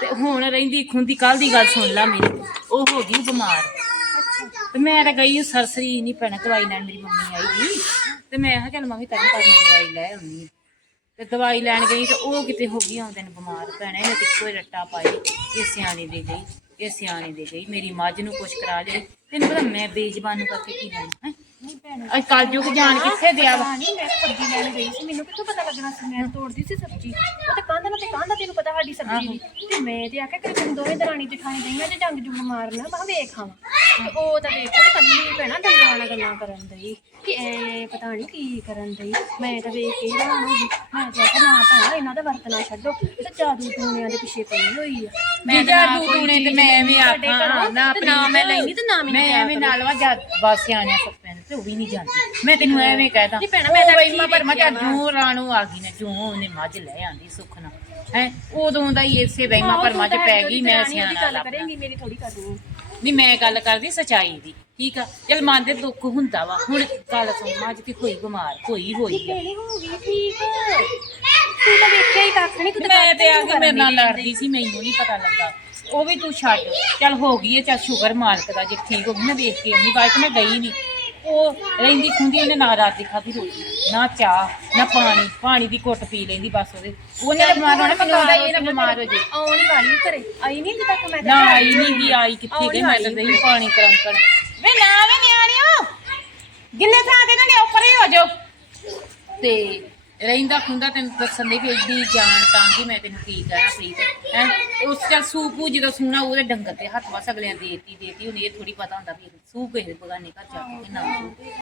Speaker 2: ਤੇ ਹੁਣ ਰਹਿੰਦੀ ਖੁੰਦੀ ਕੱਲ ਦੀ ਗੱਲ ਸੁਣ ਲਾ ਮੇਰੀ, ਉਹ ਹੋ ਗਈ ਬਿਮਾਰ। ਤੇ ਮੈਂ ਤਾਂ ਗਈ ਸਰਸਰੀ ਨਹੀਂ ਪੈਣਾ ਦਵਾਈ ਲੈਣ, ਮੇਰੀ ਮੰਮੀ ਆਈ ਦੀ ਤੇ ਮੈਂ ਕਿਹਾ, ਚੱਲ ਮੰਮੀ ਤੈਨੂੰ ਕਰਨ ਦਵਾਈ ਲੈ ਆਉਣੀ ਆ। ਤੇ ਦਵਾਈ ਲੈਣ ਗਈ ਤੇ ਉਹ ਕਿਤੇ ਹੋ ਗਈ, ਆਉਂਦੇ ਨੇ ਬਿਮਾਰ ਭੈਣੇ ਨੇ ਇੱਕੋ ਹੀ ਰੱਟਾ ਪਾਈ ਇਹ ਸਿਆਣੀ ਦੇ ਗਈ, ਇਹ ਸਿਆਣੀ ਦੇ ਗਈ, ਮੇਰੀ ਮੱਝ ਨੂੰ ਕੁਛ ਕਰਾ ਲਈ ਤੈਨੂੰ ਪਤਾ ਮੈਂ ਬੇਜ਼ਬਾਨ ਨੂੰ ਕਰਕੇ ਕੀ ਲੈਣਾ, ਹੈ? ਅੱਜ ਕੱਲ ਜੋ ਜਾਣ ਕਿੱਥੇ ਦਿਆ ਵਾ?
Speaker 3: ਨਹੀਂ ਮੈਂ ਸਬਜ਼ੀ ਲੈਣ ਗਈ ਸੀ। ਮੈਨੂੰ ਕਿੱਥੋਂ ਪਤਾ ਲੱਗਣਾ ਸੀ? ਮੈਂ ਤੋੜਦੀ ਸੀ ਸਬਜ਼ੀ। ਉਹ ਤਾਂ ਕੰਧ ਨਾਲ ਤੇ ਕੰਧ ਤੈਨੂੰ ਪਤਾ ਸਾਡੀ ਸਬਜ਼ੀ ਦੀ। ਤੇ ਮੈਂ ਤੇ ਆਖਿਆ ਕਿ ਤੈਨੂੰ ਦੋਵੇਂ ਦਰਾਣੀ ਜਠਾਣੀ ਦਈਆਂ ਤੇ ਜੰਗ ਜੁਗ ਮਾਰਨਾ? ਮੈਂ ਕਿਹਾ ਵੇਖ ਆਵਾਂ ਤੇ ਉਹ ਤਾਂ ਵੇਖ ਤੇ ਕੱਲੀ ਭੈਣਾ ਡੰਗਰਾਂ ਨਾਲ ਗੱਲਾਂ ਕਰਨ ਦਈ। ਕਿ ਐ ਪਤਾ ਨਹੀਂ ਕੀ ਕਰਨ ਦਈ। ਮੈਂ ਤਾਂ ਵੇਖ ਕੇ ਹੈਰਾਨ ਹੋ ਗਈ। ਮੈਂ ਤਾਂ ਆਖਿਆ ਨਾ ਭੈਣਾ ਇਹਨਾਂ ਦਾ ਵਰਤਣਾ ਛੱਡੋ। ਇਹ ਤਾਂ ਜਾਦੂ ਟੂਣਿਆਂ ਦੇ ਪਿੱਛੇ ਪਈ ਹੋਈ ਆ।
Speaker 2: ਮੈਂ
Speaker 3: ਤਾਂ ਨਾ
Speaker 2: ਜਾਦੂ
Speaker 3: ਕੋਈ ਚੀਜ਼
Speaker 2: ਮੈਂ ਐਵੇਂ
Speaker 3: ਤੁਹਾਡੇ ਘਰੋਂ
Speaker 2: ਨਾ
Speaker 3: ਤੇ ਨਾ ਮੈਂ ਲੈਣੀ ਤੇ ਨਾ ਮੈਨੂੰ
Speaker 2: ਮੈਂ ਐਵੇਂ। ਨਾਲ ਵਾ ਜਦ ਬਸ ਦੇ ਤੇ ਉਹ ਵੀ ਨਹੀਂ ਜਾਂਦੀ। ਮੈਂ ਤੈਨੂੰ ਐਵੇਂ ਕਹਿਦਾ
Speaker 3: ਨਹੀਂ ਭੈਣਾ, ਮੈਂ ਤਾਂ
Speaker 2: ਬਈ ਮੈਂ
Speaker 3: ਕੀ
Speaker 2: ਪਰ ਮੈਂ
Speaker 3: ਦੇਖਿਆ
Speaker 2: ਜੂ ਰਾਣੂ ਆ ਗਈ ਨੇ ਜੂ ਉਹਨੇ ਮੱਝ ਲੈ ਆਂਦੀ ਸੁੱਖ ਨਾਲ। ਹੈ ਉਦੋਂ ਦਾ ਹੀ ਇਸੇ ਬਈਮਾ ਪਰ ਮੱਝ ਪੈ ਗਈ ਮੈਂ ਸਿਆਣਾ
Speaker 3: ਗੱਲ
Speaker 2: ਲੱਭਣਾ
Speaker 3: ਕਰੇਂਗੀ ਮੇਰੀ ਥੋੜੀ ਕਰਨੀ
Speaker 2: ਨਹੀਂ ਮੈਂ ਗੱਲ ਕਰਦੀ ਸਚਾਈ ਦੀ ਠੀਕ ਆ? ਚਲ ਮਨ ਦੇ ਦੁੱਖ ਹੁੰਦਾ ਵਾ। ਹੁਣ ਗੱਲ ਸੁਣ ਮੱਝ ਤੇ ਹੋਈ ਬਿਮਾਰ ਹੋਈ ਹੋਈ ਆ।
Speaker 3: ਮੇਰੀ ਹੋ ਗਈ ਠੀਕ ਤੂੰ ਤਾਂ ਵੇਖਿਆ ਹੀ ਕੱਖ ਨਹੀਂ ਤੂੰ ਤਾਂ
Speaker 2: ਮੈਂ ਤੇ ਆ
Speaker 3: ਕੱਖ
Speaker 2: ਕੇ ਮੇਰੇ ਨਾਲ
Speaker 3: ਨਹੀਂ
Speaker 2: ਲੜਦੀ ਸੀ ਮੈਨੂੰ ਨਹੀਂ ਪਤਾ ਲੱਗਾ। ਉਹ ਵੀ ਤੂੰ ਛੱਡ। ਚੱਲ ਹੋ ਗਈ ਹੈ ਚੱਲ ਸ਼ੁਕਰ ਮਾਲਕ ਦਾ ਜੇ ਠੀਕ ਹੋ ਗਈ ਮੈਂ ਵੇਖ ਕੇ ਆਉਂਦੀ ਬਾਅਦ ਚ ਮੈਂ ਗਈ ਨਹੀਂ ਉਹ ਰਹਿੰਦੀ ਖੁੰਦੀ ਉਹਨੇ ਨਾ ਰਾਤ ਦੀ ਖਾਧੀ ਰੋਟੀ ਨਾ ਚਾਹ ਨਾ ਪਾਣੀ ਪਾਣੀ ਦੀ ਘੁੱਟ ਪੀ ਲੈਂਦੀ ਬਸ ਉਹਦੇ। ਉਹਨੇ ਤਾਂ ਬਿਮਾਰ ਹੋਣਾ ਮੈਨੂੰ ਉਹਦਾ ਇਹ ਨਾ ਬਿਮਾਰ ਹੋ ਜੇ
Speaker 3: ਆਉਣੀ ਵਾਲੀ ਘਰੇ। ਆਈ ਨਹੀਂ ਜਿੱਦ ਤੱਕ ਮੈਂ
Speaker 2: ਨਾ ਆਈ ਨਹੀਂ ਗਈ ਆਈ ਕਿੱਥੇ ਗਈ ਮੈਂ ਤਾਂ ਨਹੀਂ ਪਾਣੀ ਕਰਮ ਕਰ ਵੇ ਨਾ ਵੇ ਨਿਆਣਿਓ ਗਿੱਲੇ ਥਾਂ ਤੇ ਨਾ ਲਿਆਓ ਪਰੇ ਹੋ ਜਾਓ। ਤੇ ਰਹਿੰਦਾ ਖੁੰਦਾ ਤੈਨੂੰ ਦੱਸਣ ਦੀ ਵੀ ਜਾਣ ਤਾਂ ਕਿ ਮੈਂ ਤੈਨੂੰ ਕੀ ਕਰਾਂ ਪ੍ਰੀਤ। ਹੈ? ਉਸ ਚੱਲ ਸੂਪੂ ਜਦੋਂ ਸੁਣਾ ਉਹਦੇ ਡੰਗਰ ਤੇ ਹੱਥ ਵਸ ਅਗਲਿਆਂ ਦੇਤੀ ਦੇਤੀ, ਉਹਨੇ ਇਹ ਥੋੜੀ ਪਤਾ ਹੁੰਦਾ ਵੀ ਸੂ ਕਿਸੇ ਬਗਾਨੇ ਘਰ ਜਾ ਕੇ ਨਾ ਸੂ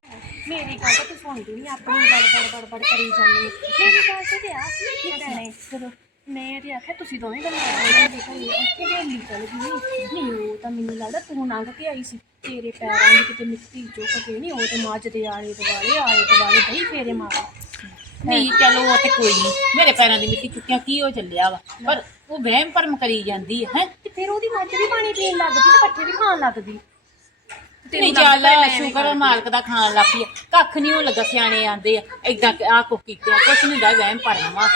Speaker 3: ਮੇਰੀ ਗੱਲ ਤਾਂ ਤੂੰ ਸੁਣਦੀ ਨਹੀਂ ਆਪਣੀ ਬੜ ਬੜ ਬੜ ਬੜ ਕਰੀ ਜਾਂਦੀ ਮੇਰੀ ਗੱਲ ਤੇ ਆ, ਕੀ ਭੈਣੇ ਜਦੋਂ ਮੈਂ ਤੇ ਆਖਿਆ, ਤੁਸੀਂ ਦੋਵੇਂ ਗੱਲਾਂ ਕਰਦੇ ਦੇਖੋ ਇੱਥੇ ਵੇਲੀ ਨਿਕਲ ਗਈ ਨਹੀਂ, ਉਹ ਤਾਂ ਮੈਨੂੰ ਲੱਗਦਾ ਤੂੰ ਨੰਗ ਕੇ ਆਈ ਸੀ, ਤੇਰੇ ਪੈਰਾਂ ਦੀ ਕਿਤੇ ਮਿੱਟੀ ਚੁੱਕ ਕੇ ਨਹੀਂ, ਉਹ ਤੇ ਮੱਝ ਦੇ ਆਲੇ ਦੁਆਲੇ ਆਲੇ ਦੁਆਲੇ ਦਹੀਂ ਫੇਰੇ ਮਾਰ
Speaker 2: ਨਹੀਂ ਚਲੋ ਉਹ ਤੇ ਕੋਈ ਨਹੀਂ ਮੇਰੇ ਪੈਰਾਂ ਦੀ ਮਿੱਟੀ ਚੁੱਕਿਆ ਕੀ ਹੋ ਚੱਲਿਆ ਵਾ? ਪਰ ਉਹ ਵਹਿਮ ਭਰਮ ਕਰੀ ਜਾਂਦੀ ਹੈ।
Speaker 3: ਤੇ ਫਿਰ ਉਹਦੀ ਮੱਝ ਵੀ ਪਾਣੀ ਪੀਣ ਲੱਗ ਪਈ ਤੇ ਪੱਠੇ ਵੀ ਖਾਣ ਲੱਗ ਪਈ
Speaker 2: ਨਹੀਂ ਚੱਲ ਸ਼ੁਕਰ ਆ ਮਾਲਕ ਦਾ ਖਾਣ ਲੱਗ। ਕੱਖ ਨਹੀਂ ਉਹ ਲੱਗਾ ਸਿਆਣੇ ਆਂਦੇ ਆ। ਏਦਾਂ ਆ ਕੋ ਕੀਤਾ ਕੁਛ ਨਹੀਂ ਦਾ ਵਹਿਮ ਭਰਨਾ ਵਾ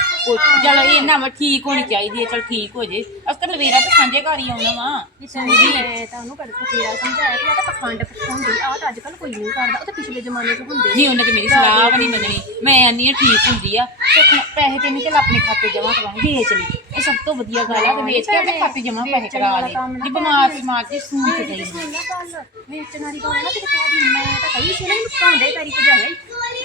Speaker 2: ਚਲ ਇਹਨਾਂ ਵਾ ਠੀਕ ਹੋਣੀ ਚਾਹੀਦੀ ਹੈ ਚਲ ਠੀਕ ਹੋ ਜੇ। ਅਸਕਰ ਲਵੇਰਾ ਤੇ ਸਾਂਝੇ ਘਰ ਹੀ ਆਉਣਾ ਵਾ।
Speaker 3: ਸਮਝੀ ਮੈਂ ਤਾਂ ਉਹਨੂੰ ਕਦੇ ਫੇਰਾ ਸਮਝਾਇਆ ਕਿ ਆ ਤਾਂ ਪਖੰਡ ਹੁੰਦੀ ਆ ਤਾਂ ਅੱਜ ਕੱਲ ਕੋਈ ਨਹੀਂ ਕਰਦਾ। ਉਹ ਤਾਂ ਪਿਛਲੇ ਜ਼ਮਾਨੇ 'ਚ ਹੁੰਦੇ
Speaker 2: ਨਹੀਂ ਉਹਨੇ ਤੇ ਮੇਰੀ ਸਲਾਹ ਵੀ ਨਹੀਂ ਮੰਨਣੀ। ਮੈਂ ਆਨੀ ਆ ਠੀਕ ਹੁੰਦੀ ਆ। ਤੇ ਪੈਸੇ ਤੇ ਨਹੀਂ ਚੱਲ ਆਪਣੇ ਖਾਤੇ ਜਮਾ ਵੇਚ ਲਈ। ਇਹ ਸਭ ਤੋਂ ਵਧੀਆ ਗੱਲ ਆ ਤੇ ਵੇਚ ਕੇ ਆਪਣੇ ਖਾਤੇ ਜਮਾ ਪੈਸੇ ਕਰਾ ਲੈ ਜੀ ਬਿਮਾਰ ਸਮਾਰ ਕੇ ਸੂਟ
Speaker 3: ਗੱਲ ਵੇਚਣ ਵਾਲੀ ਗੱਲ ਨਾ ਕਿਤੇ ਕਹਿ ਦੀ ਮੈਂ ਤਾਂ ਕਹੀ ਸੀ ਨਾ ਇਹਨੂੰ ਭਾਂਡੇ ਪੈਰੀ ਭਜਾਇਆ ਈ।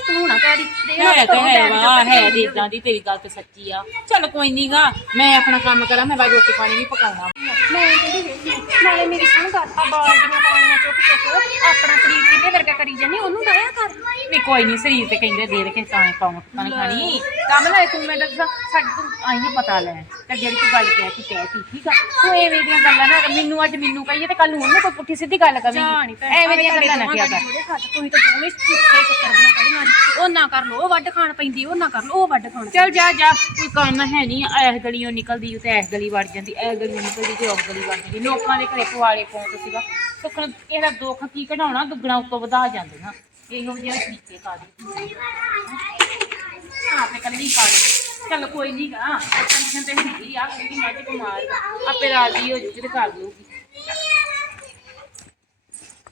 Speaker 3: ਤੂੰ ਨਾ ਕਹਿ ਦੀ ਦੇ ਨਾ
Speaker 2: ਹੈ ਤਾਂ
Speaker 3: ਘਰੋਂ
Speaker 2: ਹੈ
Speaker 3: ਬੈਗ
Speaker 2: ਵਾ
Speaker 3: ਚੁੱਕ
Speaker 2: ਹੈ
Speaker 3: ਕੇ
Speaker 2: ਦੀ ਇਦਾਂ ਦੀ ਤੇਰੀ ਗੱਲ ਤੇ ਸੱਚੀ ਆ। ਚੱਲ ਕੋਈ ਨਹੀਂਗਾ ਮੈਂ ਆਪਣਾ ਕੰਮ ਕਰਾਂ ਮੈਂ ਬਾਅਦ ਰੋਟੀ ਪਾਣੀ ਵੀ ਪਕਾਉਣਾ।
Speaker 3: ਮੈਂ ਕਿਹੜੀ ਵੇਖੀ ਨਾਲੇ ਮੇਰੀ ਸੁਣ ਗੱਲ ਆ ਬਾਲਟੀਆਂ ਪਾਣੀਆਂ ਚੁੱਕ ਚੁੱਕ ਆਪਣਾ ਸਰੀਰ ਕਿੰਨੇ ਵਰਗਾ ਕਰੀ ਜਾਂਦੀ ਉਹਨੂੰ ਦਇਆ ਕਰ।
Speaker 2: ਨਹੀਂ ਕੋਈ ਨਹੀਂ ਸਰੀਰ ਤੇ ਕਹਿੰਦੇ ਦੇ ਦੇ ਕੇ ਕਾਣੇ ਪਾਉਣ ਕਾਣੇ ਖਾਣੀ। ਕੰਮ ਲੈ ਤੂੰ ਮੈਂ ਦੱਸਾਂ ਸਾਡੇ ਤੋਂ ਆਈਏ ਪਤਾ ਲੈ ਤੇ ਜਿਹੜੀ ਤੂੰ ਗੱਲ ਕਹਿ ਤੀ ਕਹਿ ਤੀ ਠੀਕ ਆ? ਤੂੰ ਐਵੇਂ ਦੀਆਂ ਗੱਲਾਂ ਨਾ ਮੈਨੂੰ ਅੱਜ ਮੈਨੂੰ ਕਹੀਏ ਤੇ ਕੱਲ ਨੂੰ ਉਹਨੂੰ ਕੋਈ ਪੁੱਠੀ ਸਿੱਧੀ ਗੱਲ ਕਰੀ ਐਵੇਂ ਦੀਆਂ ਗੱਲਾਂ ਨਾ ਕਿਹਾ ਕਰ।
Speaker 3: ਜੋੜੇ ਹੱਥ ਤੁਸੀਂ ਤਾਂ ਦੋਵੇਂ ਸੁੱਕੇ ਚੱਕਰ ਬਣਾ ਮਾਰੀ। ਉਹ ਨਾ ਕਰ ਲੋ ਉਹ ਵੱਡ ਖਾਣ ਪੈਂਦੀ ਉਹ ਨਾ ਕਰ ਲੋ ਉਹ ਵੱਡ ਖਾਣ
Speaker 2: ਚੱਲ ਜਾ ਜਾ। ਕੋਈ ਕੰਮ ਹੈ ਨਹੀਂ ਐਸ ਗਲੀੋਂ ਨਿਕਲਦੀ ਤੇ ਐਸ ਗਲੀ ਵੜ ਜਾਂਦੀ ਐਸ ਗਲੀੋਂ ਨਿਕਲਦੀ ਤੇ ਉਸ ਗਲੀ ਵੜ ਜਾਂਦੀ। ਲੋਕਾਂ ਦੇ ਘਰੇ ਪਵਾਲੇ ਪਾਉਂਦੇ ਸੀਗਾ ਸੁਖਣ ਇਹਦਾ ਦੁੱਖ ਕੀ ਕਢਾਉਣਾ ਦੁੱਗਣਾ ਉੱਤੋਂ ਵਧਾ ਜਾਂਦੀਆਂ ਇਹੋ ਜਿਹੇ ਤਰੀਕੇ ਕਾਦੇ ਆਪੇ ਕੱਲੀ ਲਈ ਚੱਲ ਕੋਈ ਨਹੀਂ ਗਾ ਟੈਨਸ਼ਨ ਤੇ ਹੁੰਦੀ ਆ ਕਿ ਮੱਝ ਬਿਮਾਰ ਵਾ। ਆਪੇ ਰਾਜੀ ਹੋ ਜੂ ਤੇ ਕਰ ਲੂਗੀ